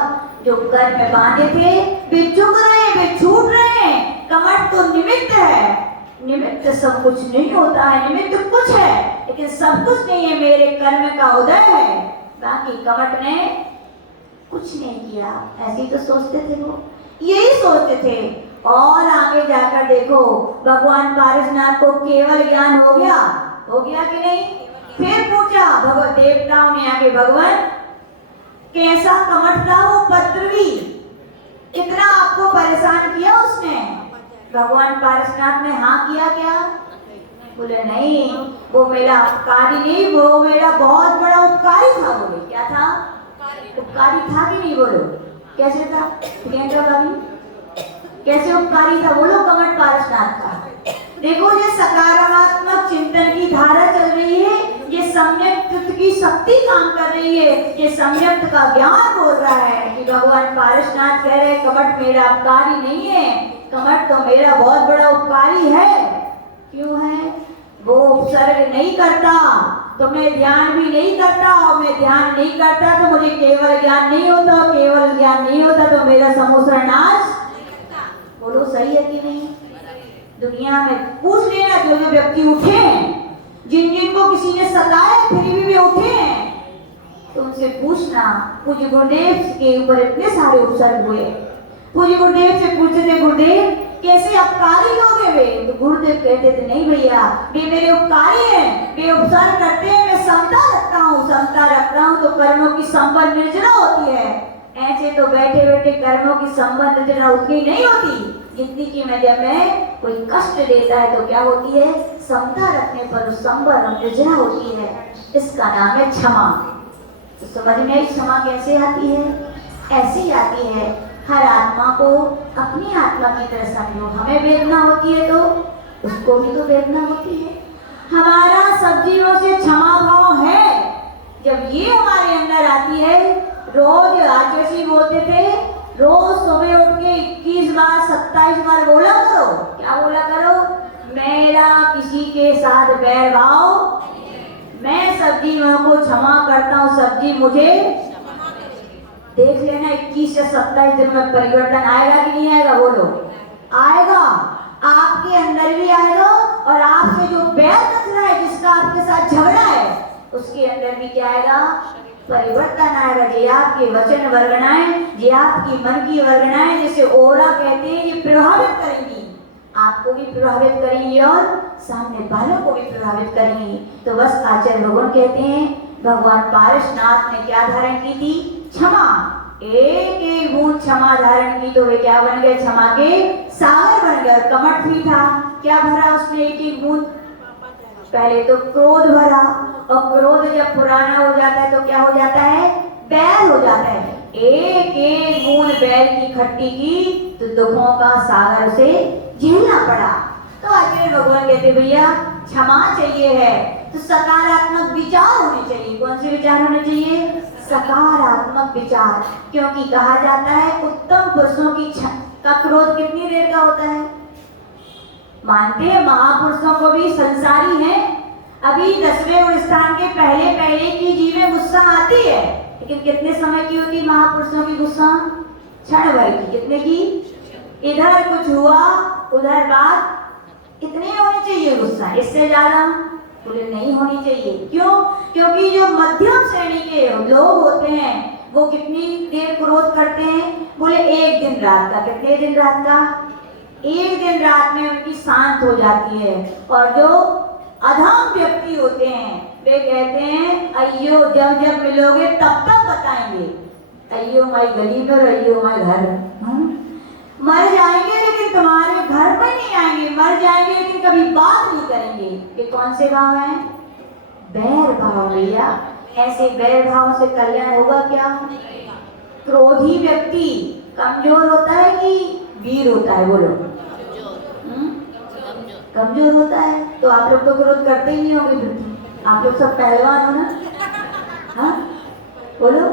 जो कर्ज में बांधे थे वे झुक रहे हैं, वे छूट रहे हैं। कमठ तो निमित्त है, निमित्त सब कुछ नहीं होता है, निमित्त कुछ है लेकिन सब कुछ नहीं है, मेरे कर्म का उदय है। बाकी कमठ ने कुछ नहीं किया, ऐसे ही तो सोचते थे वो, यही सोचते थे। और आगे जाकर देखो भगवान पारसनाथ को केवल ज्ञान हो गया कि नहीं? फिर पूछा भगवत देवताओं ने आके, भगवान कैसा कमठ था वो पृथ्वी, इतना आपको परेशान किया उसने? भगवान पारसनाथ ने हाँ किया क्या? बोले नहीं, वो मेरा उपकारी नहीं, वो मेरा बहुत बड़ा उपकारी था। बोले क्या था? उपकारी था कि नहीं? बोलो कैसे था? प्रियंका भाभी कैसे उपकारी था? बोलो कमठ पारसनाथ का। देखो ये सकारात्मक चिंतन की धारा चल रही है, ये सम्यक की शक्ति काम कर रही है, ये सम्यक का ज्ञान बोल रहा है कि भगवान पारसनाथ कह रहे कमठ मेरा उपकारी नहीं है, कमठ तो मेरा बहुत बड़ा उपकारी है। क्यों है? वो उपसर्ग नहीं करता तो मैं ध्यान भी नहीं करता, और मैं ध्यान नहीं करता तो मुझे केवल ज्ञान नहीं होता, केवल ज्ञान नहीं होता तो मेरा समूसर नाश। बोलो सही है कि नहीं? दुनिया में पूछ लेना, जो जो व्यक्ति उठे हैं, जिन जिन को किसी ने सताया फिर भी वे उठे हैं, तो उनसे पूछना पूज्य गुरुदेव के ऊपर इतने सारे उपसर्ग हुए। पूज्य गुरुदेव से पूछते थे गुरुदेव कैसे अपकारी लोग हैं वे? तो गुरुदेव कहते थे नहीं भैया, वे मेरे उपकारी हैं, वे उपसर्ग करते हैं, मैं समता रखता हूँ तो कर्मों की संबंध निर्जना होती है। ऐसे तो बैठे बैठे कर्मों की संबंध निर्जना उतनी नहीं होती जितनी कि मैं कोई कष्ट देता है तो क्या होती है? समता रखने पर उस संबंध निर्जना होती है। इसका नाम है क्षमा। तो समझ में क्षमा कैसे आती है? ऐसी आती है, हर आत्मा को अपनी आत्मा की तरह समझो। हमें वेदना होती है तो उसको भी तो वेदना होती है। हमारा सब जीवों से क्षमा भाव है। जब ये हमारे अंदर आती है, रोज आचार्य बोलते थे रोज सुबह उठ के 21 बार 27 बार बोला करो। क्या बोला करो? मेरा किसी के साथ बैर भाव, मैं सब जीवों को क्षमा करता हूँ, सब जीव मुझे देख लेना। 21 से 27 दिन में परिवर्तन आएगा कि नहीं आएगा? बोलो आएगा, आपके अंदर भी आएगा, और आपसे जो बैर रख रहा है, जिसका आपके साथ झगड़ा है, उसके अंदर भी क्या आएगा? परिवर्तन आएगा। ये आपके वचन वर्गणाएं, ये आपकी मन की वर्गणाएं, जिसे ओरा कहते हैं, ये प्रभावित करेंगी, आपको भी प्रभावित करेंगी और सामने वालों को भी प्रभावित करेंगी। तो बस आचार्य भगवान कहते हैं भगवान पारसनाथ ने क्या धारण की थी? क्षमा। एक एक बूंद क्षमा धारण की तो वे क्या बन गए? क्षमा के सागर बन गए। कमठ भी था, क्या भरा उसने? एक एक बूंद। पहले तो क्रोध भरा, और क्रोध जब पुराना हो जाता है तो क्या हो जाता है? बैर हो जाता है। एक एक बूंद बैर की खट्टी की तो दुखों का सागर उसे झेलना पड़ा। तो आचार्य भगवान कहते भैया क्षमा चाहिए है तो सकारात्मक विचार होने चाहिए। कौन से विचार होने चाहिए? सकारात्मक विचार। क्योंकि कहा जाता है उत्तम पुरुषों का क्रोध कितनी देर का होता है? मानते हैं महापुरुषों को भी संसारी है, अभी 10वें स्थान के पहले की जी में गुस्सा आती है, लेकिन कितने समय की होती महापुरुषों की गुस्सा? क्षण भर की। कितने की? इधर कुछ हुआ उधर बात, इतने होनी चाहिए गुस्सा, इससे ज्यादा बोले नहीं होनी चाहिए। क्यों? क्योंकि जो मध्यम श्रेणी के लोग होते हैं वो कितनी देर क्रोध करते हैं? बोले एक दिन रात का। कितने दिन रात का? एक दिन रात में उनकी शांत हो जाती है। और जो अधम व्यक्ति होते हैं वे कहते हैं अयो जब जब मिलोगे तब तक बताएंगे, अयो माई गली पर, अयो माई घर। मर जाएंगे लेकिन तुम्हारे घर पर नहीं आएंगे, मर जाएंगे लेकिन कभी बात नहीं करेंगे। ये कौन से भाव हैं? बैर भाव भैया। ऐसे बैर भाव से कल्याण होगा क्या? क्रोधी व्यक्ति कमजोर होता है कि वीर होता है? बोलो कमजोर होता है। तो आप लोग तो क्रोध करते ही नहीं होंगे, फिर आप लोग सब पहलवान हो ना? हाँ बोलो।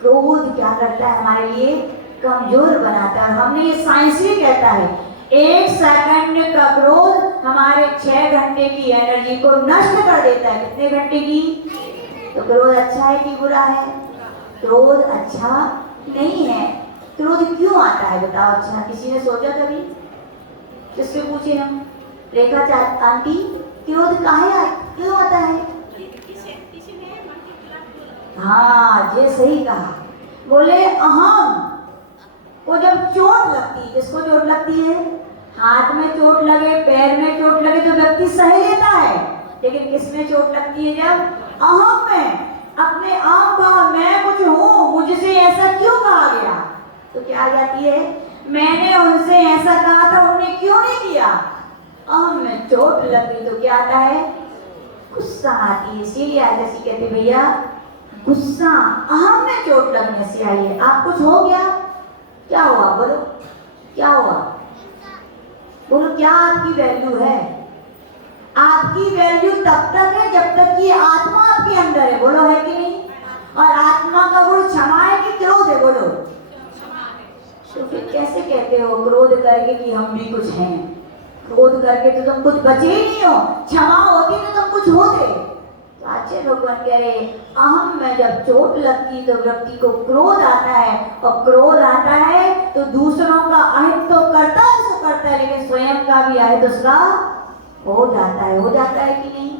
क्रोध क्या करता है? हमारे लिए कमजोर बनाता है। हमने ये साइंस ही कहता है 1 सेकंड का क्रोध हमारे 6 घंटे की एनर्जी को नष्ट कर देता है। कितने घंटे की? तो क्रोध अच्छा है कि बुरा है? क्रोध अच्छा नहीं है। क्रोध क्यों आता है बताओ? अच्छा, किसी ने सोचा कभी? किससे पूछे हम? रेखा आंटी, क्रोध क्यों आता है? हाँ, ये सही कहा। बोले अहम को जब चोट लगती, किसको चोट लगती है? हाथ में चोट लगे, पैर में चोट लगे तो व्यक्ति सह लेता है, लेकिन किस में चोट लगती है? जब अहम में, अपने आप का मैं कुछ हूँ, मुझसे ऐसा क्यों कहा गया, तो क्या आ जाती है? मैंने उनसे ऐसा कहा था, उन्होंने क्यों नहीं किया? अहम में चोट लग गई तो क्या आता है? गुस्सा आती है। इसीलिए आदर्शी कहते भैया गुस्सा अहम में चोट लगने से आई है। आप कुछ हो गया, क्या हुआ बोलो, क्या हुआ बोलो? क्या आपकी वैल्यू है? आपकी वैल्यू तब तक है जब तक कि आत्मा आपके अंदर है, बोलो है कि नहीं? और आत्मा का गुण क्षमा है कि क्रोध है, बोलो? तो फिर कैसे कहते हो क्रोध करके कि हम भी कुछ हैं? क्रोध करके तो तुम कुछ बचे ही नहीं हो, क्षमा होती तो तुम कुछ होते। तो अच्छे भगवान कह रहे अहम में जब चोट लगती तो व्यक्ति को क्रोध आता है, और क्रोध आता है तो दूसरों का अहित तो करता है, लेकिन स्वयं का भी अहित उसका हो जाता है कि नहीं?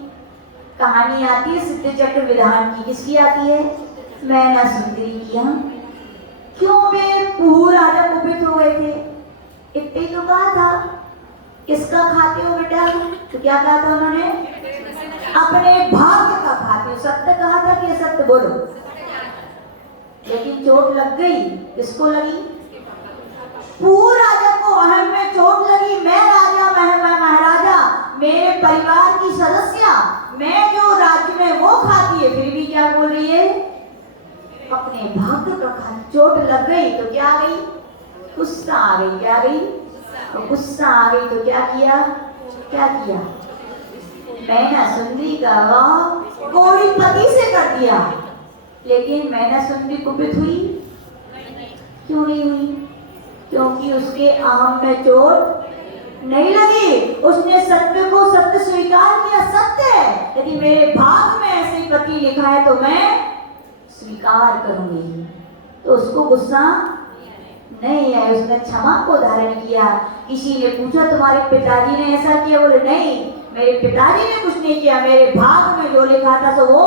कहानी आती है सिद्ध चक्र विधान की, किसकी आती है? मैना सुंदरी की। हम क्यों वे पूर राजा कुपित हो गए थे? इतने तो कहा था किसका खाते हो बेटा? तो क्या कहा था उन्होंने? अपने भाग्य का खाते हो। सत्य कहा था कि असत्य? बोलो। लेकिन चोट लग गई, किसको लगी? पूर राजा को अहम में चोट लगी। मैं राजा, मैं महाराजा, मेरे परिवार की सदस्य, मैं जो राज्य में वो खाती है, फिर भी क्या बोल रही है? अपने भाग्य का खाती। चोट लग गई तो क्या आ गई? गुस्सा आ गई। क्या आ गई? तो गुस्सा आ गई तो क्या किया? मैना सुंदरी का विवाह कोई पति से कर दिया, लेकिन मैना सुंदरी कुपित हुई क्यों नहीं हुई? क्योंकि उसके अहम में चोट नहीं लगी। उसने सत्य को सत्य स्वीकार किया, सत्य है, यदि मेरे भाग में ऐसे पति लिखा है तो मैं स्वीकार करूंगी। तो उसको गुस्सा नहीं है, उसने क्षमा को धारण किया। किसी ने पूछा तुम्हारे पिताजी ने ऐसा किया? बोले नहीं, मेरे पिताजी ने कुछ नहीं किया, मेरे भाग में जो लिखा था तो वो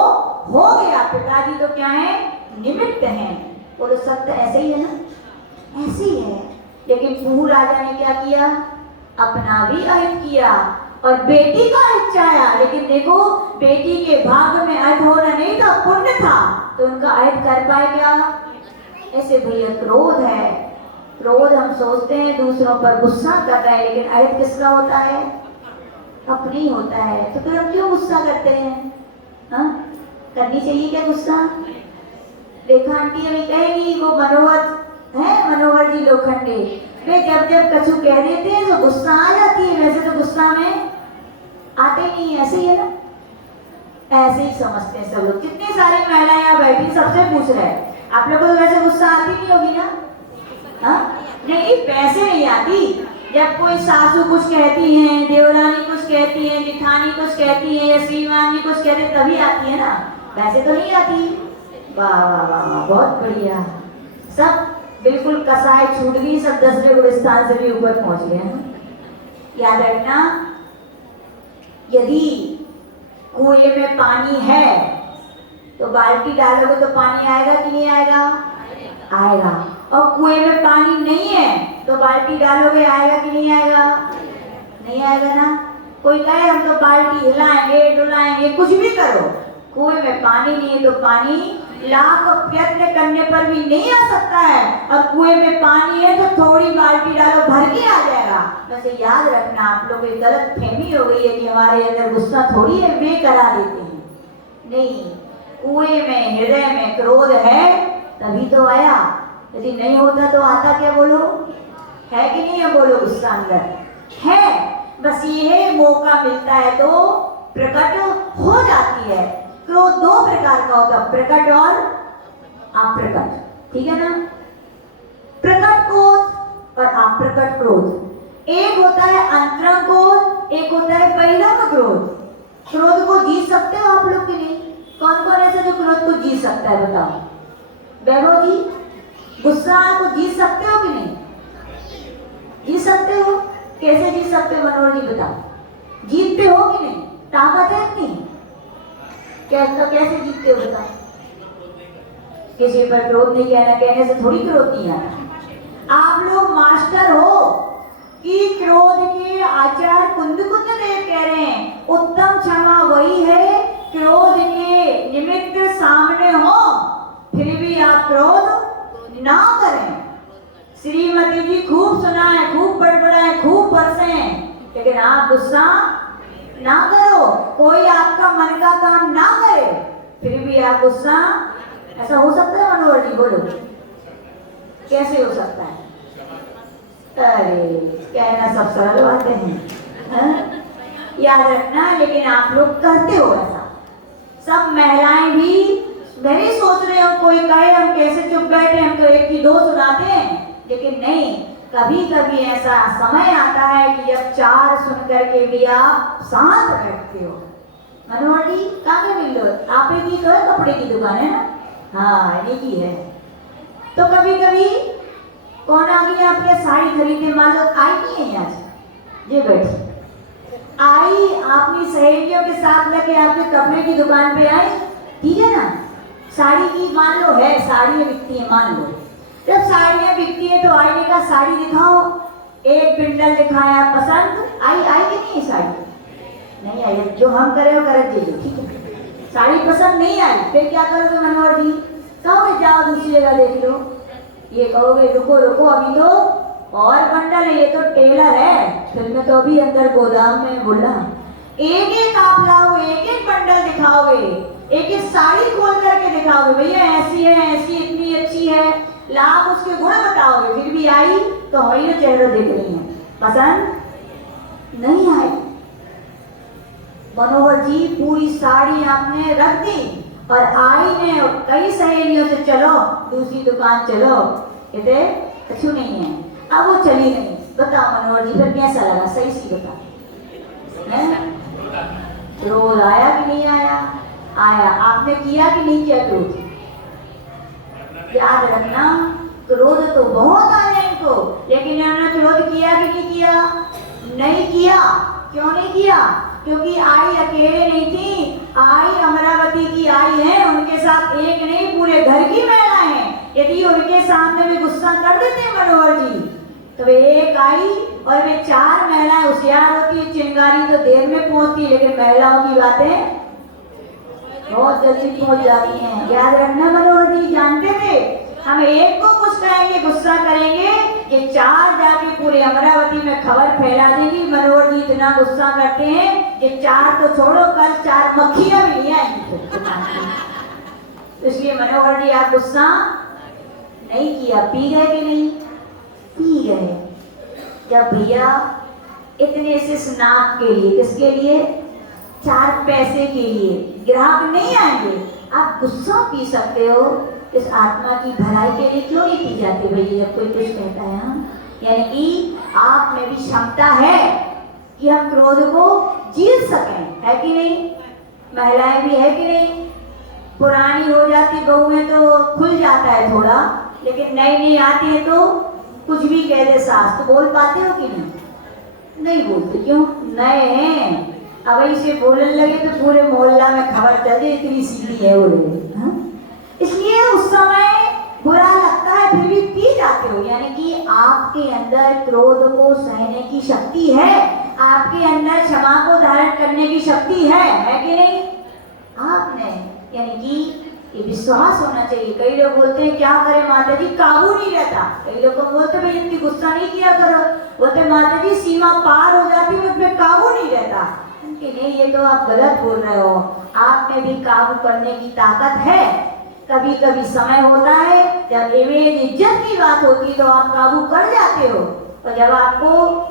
हो गया। पिताजी तो क्या है? निमित्त हैं। बोलो सत्य ऐसे ही है ना? ऐसे ही है। लेकिन पूर राजा ने क्या किया? अपना भी अहित किया और बेटी का अहित चाहा, लेकिन देखो बेटी के भाग में अहित होना नहीं था, पुण्य था, तो उनका अहित कर पाए क्या? ऐसे भैया क्रोध है। क्रोध हम सोचते हैं दूसरों पर गुस्सा कर रहा है, लेकिन अहित किसका होता है? अपनी होता है। तो फिर हम क्यों गुस्सा करते हैं? हाँ, करनी चाहिए क्या गुस्सा? रेखा आंटी अभी कहेगी वो मनोहर जी लोखंडे, वे जब कछु कह देते हैं तो गुस्सा आ जाती है। वैसे तो गुस्सा में आते नहीं, ऐसे ही है ना? ऐसे ही समझते हैं सब लोग। कितनी सारी महिलाएं यहाँ बैठी, सबसे पूछ रहे हैं आप लोगों को तो वैसे गुस्सा आती नहीं होगी ना? हाँ, नहीं वैसे नहीं आती। जब कोई सासू कुछ कहती है, देवरानी कुछ कहती है, जिठानी कुछ कहती है, या श्रीमान जी कुछ कहते हैं, तभी आती है ना, वैसे तो नहीं आती। वाह वाह वाह वाह, बहुत बढ़िया। सब बिल्कुल कसाई छूट गई, सब 10वें गुलिस्तान से भी ऊपर पहुंच गए हैं। याद रखना, यदि कुएं में पानी है तो बाल्टी डालोगे तो पानी आएगा कि नहीं आएगा? आएगा। और कुएं में पानी नहीं है तो बाल्टी डालोगे, आएगा कि नहीं आएगा? नहीं आएगा ना। कोई कहे हम तो बाल्टी हिलाएंगे डुलाएंगे, कुछ भी करो, कुएं में पानी नहीं है तो पानी लाख प्रयत्न करने पर भी नहीं आ सकता है। और कुएं में पानी है तो थोड़ी बाल्टी डालो, भर के आ जाएगा। वैसे याद रखना, आप लोगों की गलत फहमी हो गई है कि हमारे अंदर गुस्सा थोड़ी है, वे करा देते हैं। नहीं, कुएं में हृदय में क्रोध है तभी तो आया, यदि नहीं होता तो आता क्या? बोलो, है कि नहीं है? बोलो, गुस्सा अंदर है, बस ये मौका मिलता है तो प्रकट हो जाती है। क्रोध दो प्रकार का होता है, प्रकट और अप्रकट, ठीक है ना? प्रकट क्रोध और अप्रकट क्रोध। एक होता है अंतरंग क्रोध, एक होता है बहिरंग क्रोध। क्रोध को जीत सकते हो आप लोग के लिए? कौन कौन ऐसे जो क्रोध को जीत सकता है बताओ? वैभव जी, गुस्सा को जीत सकते हो कि नहीं? जीत सकते हो? कैसे जीत सकते हो मनोहर जी बताओ? जीतते हो कि नहीं? ताकत है इतनी? कैसे जीतते हो बताओ? किसी पर क्रोध नहीं कहने से थोड़ी क्रोध नहीं आता। आप लोग मास्टर हो कि क्रोध के आचार्य कुंद देव कह रहे हैं उत्तम क्षमा वही है क्रोध के निमित्त सामने हो फिर भी आप क्रोध ना करें। श्रीमती जी खूब सुनाए, खूब बड़बड़ाए, खूब बरसे, लेकिन आप गुस्सा ना करो। कोई आपका मन का काम ना करे फिर भी आप गुस्सा, ऐसा हो सकता है मनोहर जी? बोलो कैसे हो सकता है? अरे कहना सब सरल बातें हैं, याद रखना, लेकिन आप लोग करते हो ऐसा। सब महिलाएं भी, मैं भी सोच रहे हो कोई कहे हम कैसे चुप बैठे, हम तो एक की दो सुनाते हैं, लेकिन नहीं, कभी कभी ऐसा समय आता है कि जब चार सुन करके भी आप शांत बैठते हो। मनोहर जी कहाँ के मिल लो? आप ही की तो है कपड़े की दुकान है ना? हाँ ये की है। तो कभी कभी कौन आ गई आपके साड़ी खरीदने, मान लो आई नहीं है आज, ये बैठी आई अपनी सहेलियों के साथ लेके आपके कपड़े की दुकान पे आई, ठीक है ना? साड़ी की मान लो है, साड़ियाँ बिकती है मान लो, जब साड़ियाँ बिकती है तो आईने का साड़ी दिखाओ, एक बिंडल दिखाया, पसंद आई? आई कि नहीं साड़ी? नहीं आई, जो हम करे वो कर दीजिए, ठीक है? साड़ी पसंद नहीं आई फिर क्या करोगे मनोहर जी? कहोगे जाओ दूसरी जगह देख लो, ये कहोगे रुको रुको अभी तो और बंडल है, ये तो टेलर है, फिर में तो अभी अंदर गोदाम में बोला। एक एक आप लाओ, एक एक बंडल दिखाओगे, एक एक साड़ी खोल करके दिखाओगे, भैया ऐसी है, ऐसी इतनी अच्छी है, लाभ उसके गुण बताओगे, फिर भी आई तो वही तो चेहरा देख रही है, पसंद नहीं आई। मनोहर जी पूरी साड़ी आपने रख दी और आई ने कई सहेलियों से चलो दूसरी दुकान चलो, कहते अच्छी नहीं है, अब वो चली नहीं। बताओ मनोहर जी फिर कैसा लगा? सही सी बता, क्रोध आया कि नहीं आया? आया। आपने किया कि नहीं किया क्रोध? याद रखना क्रोध तो बहुत आया इनको, लेकिन इन्होंने क्रोध किया कि नहीं किया? नहीं किया। क्यों नहीं किया? क्योंकि आई अकेले नहीं थी, आई अमरावती की आई है, उनके साथ एक नहीं पूरे घर की महिलाएं हैं। यदि उनके सामने भी गुस्सा कर देते मनोहर जी तो वे एक आई और वे चार महिलाएं होशियार होती, चिंगारी तो देर में पहुंचती, लेकिन महिलाओं की बातें बहुत जल्दी पहुंच जाती हैं। याद रखना मनोहर जी जानते थे हम एक को कुछ कहेंगे गुस्सा करेंगे, ये चार जाके पूरे अमरावती में खबर फैला देगी। मनोहर जी इतना गुस्सा करते हैं, ये चार तो छोड़ो कल चार मक्खियां भी नहीं आएंगी। इसलिए मनोहर जी आप गुस्सा नहीं किया। पी गए कि नहीं? पी गए। जब भैया इतने से स्नान के लिए, किसके लिए? चार पैसे के लिए, ग्राहक नहीं आएंगे, आप गुस्सा पी सकते हो। इस आत्मा की भलाई के लिए क्यों नहीं पी जाती भैया जब कोई कुछ कहता है? हम यानी कि आप में भी क्षमता है कि हम क्रोध को जीत सकें, है कि नहीं? महिलाएं भी है कि नहीं? पुरानी हो जाती बहुएं तो खुल जाता है थोड़ा, लेकिन नई नई आती है तो कुछ भी कह दे सास, तो बोल पाते हो कि नहीं? नहीं बोलते। क्यों? नए हैं, अब इसे बोलने लगे तो पूरे मोहल्ला में खबर चल जाए इतनी सीधी है वो लोग। इसलिए उस समय बुरा लगता है फिर भी पी जाते हो, यानी कि आपके अंदर क्रोध को सहने की शक्ति है, आपके अंदर क्षमा को धारण करने की शक्ति है कि नहीं? आपने यानी कि ये विश्वास होना चाहिए। कई लोग बोलते हैं क्या करें माता जी, काबू नहीं रहता। कई लोग बोलते भाई इतनी गुस्सा नहीं किया करो, बोलते माता जी सीमा पार हो जाती है, मुझ पे काबू नहीं रहता। कि नहीं, ये तो आप गलत बोल रहे हो, आप में भी काबू करने की ताकत है। कभी कभी समय होता है जब इमेज इज्जत की बात होती है तो आप काबू कर जाते हो, और जब आपको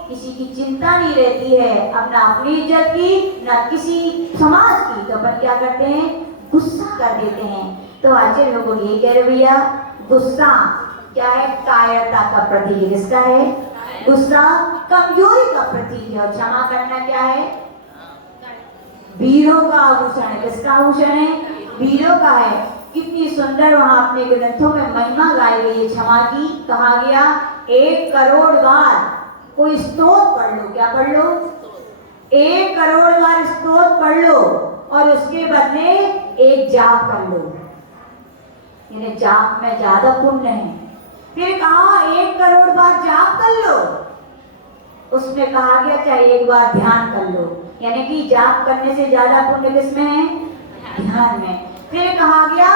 किसी की चिंता नहीं रहती है, अब ना अपनी इज्जत की ना किसी समाज की, तो अपन क्या करते हैं? गुस्सा कर देते हैं। तो आचार्य लोग ये कह रहे भैया गुस्सा क्या है? कायरता का प्रतीक है। किसका है? गुस्सा कमजोरी का प्रतीक है। और क्षमा करना क्या है? वीरों का आभूषण है। किसका आभूषण है? वीरों का है। कितनी सुंदर वहां अपने ग्रंथों में महिमा गाई गई है क्षमा की। कहा गया 1 करोड़ बार कोई स्तोत्र पढ़ लो। क्या पढ़ लो? 1 करोड़ बार स्तोत्र पढ़ लो और उसके बदले एक जाप कर लो, यानी जाप में ज्यादा पुण्य है। फिर कहा 1 करोड़ बार जाप कर लो, उसमें कहा गया चाहे एक बार ध्यान कर लो, यानी कि जाप करने से ज्यादा पुण्य किसमें है? ध्यान में। फिर कहा गया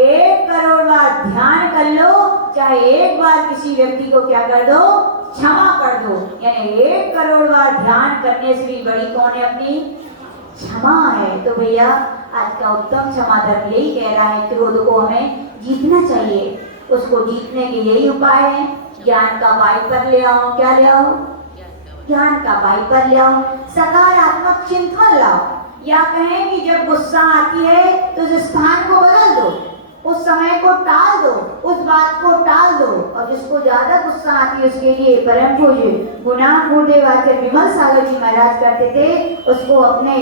1 करोड़ बार ध्यान कर लो, चाहे एक बार किसी व्यक्ति को क्या कर दो? क्षमा कर दो। यानी 1 करोड़ बार ध्यान करने से भी बड़ी कौन है? अपनी क्षमा है। तो भैया आज का उत्तम क्षमा धर्म यही कह रहा है, क्रोध को हमें जीतना चाहिए। उसको जीतने के यही उपाय है, ज्ञान का वाइपर ले आओ। क्या ले आओ? ज्ञान का वाइपर ले आओ, सकारात्मक चिंतन लाओ। या कहें कि जब गुस्सा आती है तो उस स्थान को बदल दो, उस समय को टाल दो, उस बात को टाल दो। और जिसको ज्यादा गुस्सा आती है उसके लिए परम पूज्य गुणान गुरुदेव आचार्य विमल सागर जी महाराज करते थे, उसको अपने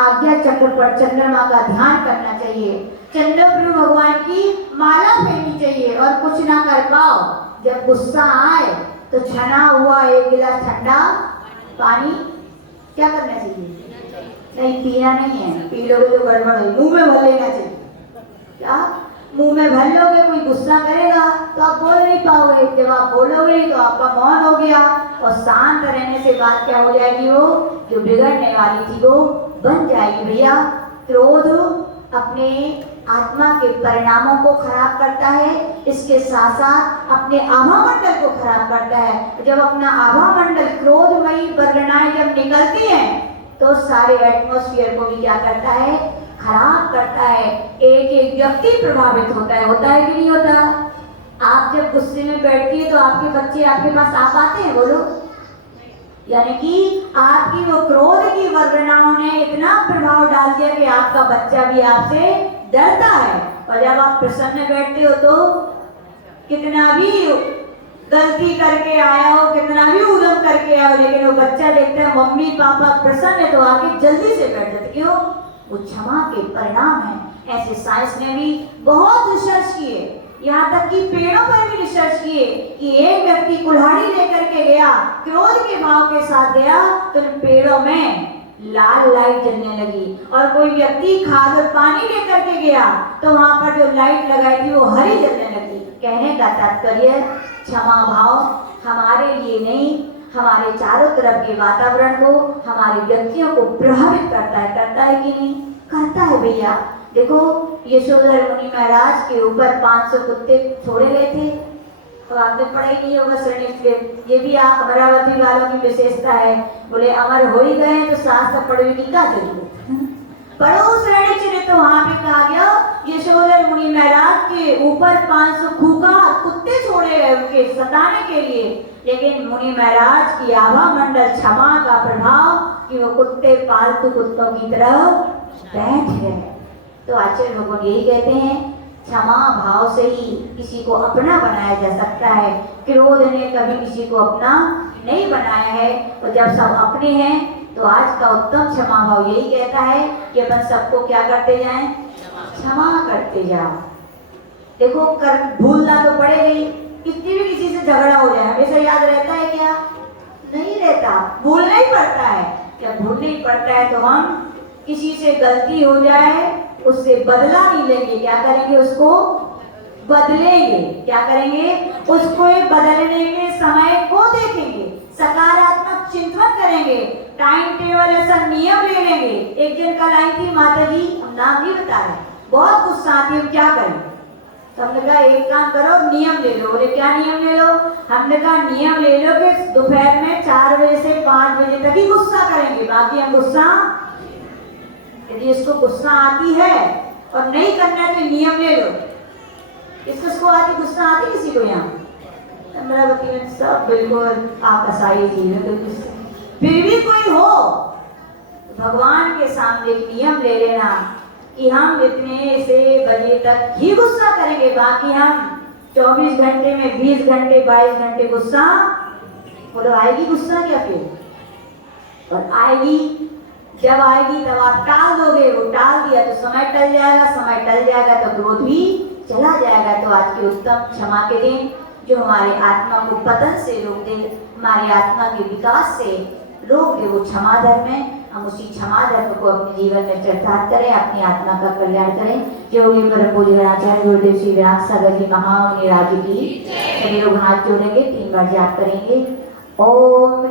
आज्ञा चक्र पर चंद्रमा का ध्यान करना चाहिए, चंद्रप्रभु भगवान की माला पहननी चाहिए। और कुछ ना कर पाओ, जब गुस्सा आए तो छना हुआ 1 गिलास ठंडा पानी क्या करना चाहिए? नहीं, पीना नहीं है, पी लोगे तो गड़बड़ होगी, मुंह में भर लेना चाहिए। क्या? मुंह में भर लोगे, कोई गुस्सा करेगा तो आप बोल नहीं पाओगे, जब आप बोलोगे तो आपका मौन हो गया और शांत रहने से बात क्या हो जाएगी? वो जो बिगड़ने वाली थी वो बन जाएगी। भैया क्रोध अपने आत्मा के परिणामों को खराब करता है, इसके साथ साथ अपने आभा मंडल को खराब करता है। जब अपना आभा मंडल क्रोधमयी वर्णनाएं जब निकलती हैं तो सारे एटमॉस्फेयर को भी क्या करता है? खराब करता है। एक एक व्यक्ति प्रभावित होता है। होता है कि नहीं होता? आप जब गुस्से में बैठती है तो आपके बच्चे आपके पास आ पाते हैं? बोलो। यानी कि आपकी वो क्रोध की वर्णनाओं ने इतना प्रभाव डाल दिया कि आपका बच्चा भी आपसे डरता है। और जब आप प्रसन्न बैठते हो तो कितना भी गलती करके आया हो, कितना भी उद्यम करके आया हो, लेकिन वो बच्चा देखता है मम्मी पापा प्रसन्न है तो आके जल्दी से बैठ जाते। क्यों? वो क्षमा के परिणाम है। ऐसे साइंस ने भी बहुत रिसर्च किए, यहाँ तक कि पेड़ों पर भी रिसर्च किए कि एक व्यक्ति कुल्हाड़ी लेकर के गया, क्रोध के भाव के साथ गया तो पेड़ों में लाल लाइट जलने लगी, और कोई व्यक्ति खाद और पानी लेकर के गया तो वहां पर जो लाइट लगाई थी वो हरी जलने लगी। कहने का तात्पर्य क्षमा भाव हमारे लिए नहीं, हमारे चारों तरफ के वातावरण को, हमारे व्यक्तियों को प्रभावित करता है। करता है कि नहीं? करता है भैया। देखो यशोधर मुनि महाराज के ऊपर 500 कुत्ते छोड़े गए थे, तो आपने पढ़ा ही नहीं होगा शरणित। ये भी अमरावती वालों की विशेषता है, बोले अमर हो ही गए तो शास्त्र पढ़ने की क्या जरूरत? पढ़ो शरणित। तो वहां पे कहा गया यशोधर मुनि महाराज के ऊपर 500 खूंखार कुत्ते छोड़े गए उनके सताने के लिए, लेकिन मुनि महाराज की आभा मंडल क्षमा का प्रभाव कि वो कुत्ते पालतू कुत्तों की तरह बैठ गए। तो आचार्य भगवान यही कहते हैं क्षमा भाव से ही किसी को अपना बनाया जा सकता है। क्रोध ने कभी किसी को अपना नहीं बनाया है। और जब सब अपने हैं तो आज का उत्तम क्षमा भाव यही कहता है कि अपन सबको क्या करते जाएं? क्षमा करते जाओ। देखो कर भूलना तो पड़ेगा ही, कितनी भी किसी से झगड़ा हो जाए हमेशा याद रहता है क्या? नहीं रहता, भूलना ही पड़ता है। जब भूलना ही पड़ता है तो हम किसी से गलती हो जाए उससे बदला नहीं लेंगे, क्या करेंगे? उसको बदलेंगे। क्या करेंगे? उसको बदलने के समय को देखेंगे, सकारात्मक चिंतन करेंगे, टाइम टेबल ऐसा नियम ले लेंगे। एक दिन कल आई थी माता जी, हम नाम नहीं बता रहे, बहुत गुस्सा आती है, क्या करें? तो हमने कहा एक काम करो, नियम ले लो। बोले क्या नियम ले लो? हमने कहा नियम ले लो कि दोपहर में 4 बजे से 5 बजे तक ही गुस्सा करेंगे, बाकी हम गुस्सा, यदि इसको गुस्सा आती है और नहीं करना है तो नियम ले लो। इसको आती गुस्सा आती किसी को? यहाँ अमरावती में सब बिल्कुल आकाशाई जीवन बिल्कुल। फिर भी कोई हो तो भगवान के सामने एक नियम ले लेना कि हम इतने से बजे तक ही गुस्सा करेंगे, बाकी हम 24 घंटे में 20 घंटे 22 घंटे गुस्सा। बोलो आएगी गुस्सा क्या? फिर और आएगी जब आएगी तब आप टाल दोगे, वो टाल दिया तो समय टल जाएगा, समय टल जाएगा तो क्रोध भी चला जाएगा। तो आज के उत्तम क्षमा के दिन जो हमारे आत्मा को पतन से रोक दे, हमारे आत्मा के विकास से रोक दे, वो क्षमा धर्म है। हम उसी क्षमा धर्म को अपने जीवन में चरितार्थ करें, अपनी आत्मा का कल्याण करें। जो परम पूज्य गणाचार्य गुरुदेव श्री विराट सागर जी महामुनि राज की सभी लोग हाथ जोड़ेंगे, 3 बार जाप करेंगे। ओम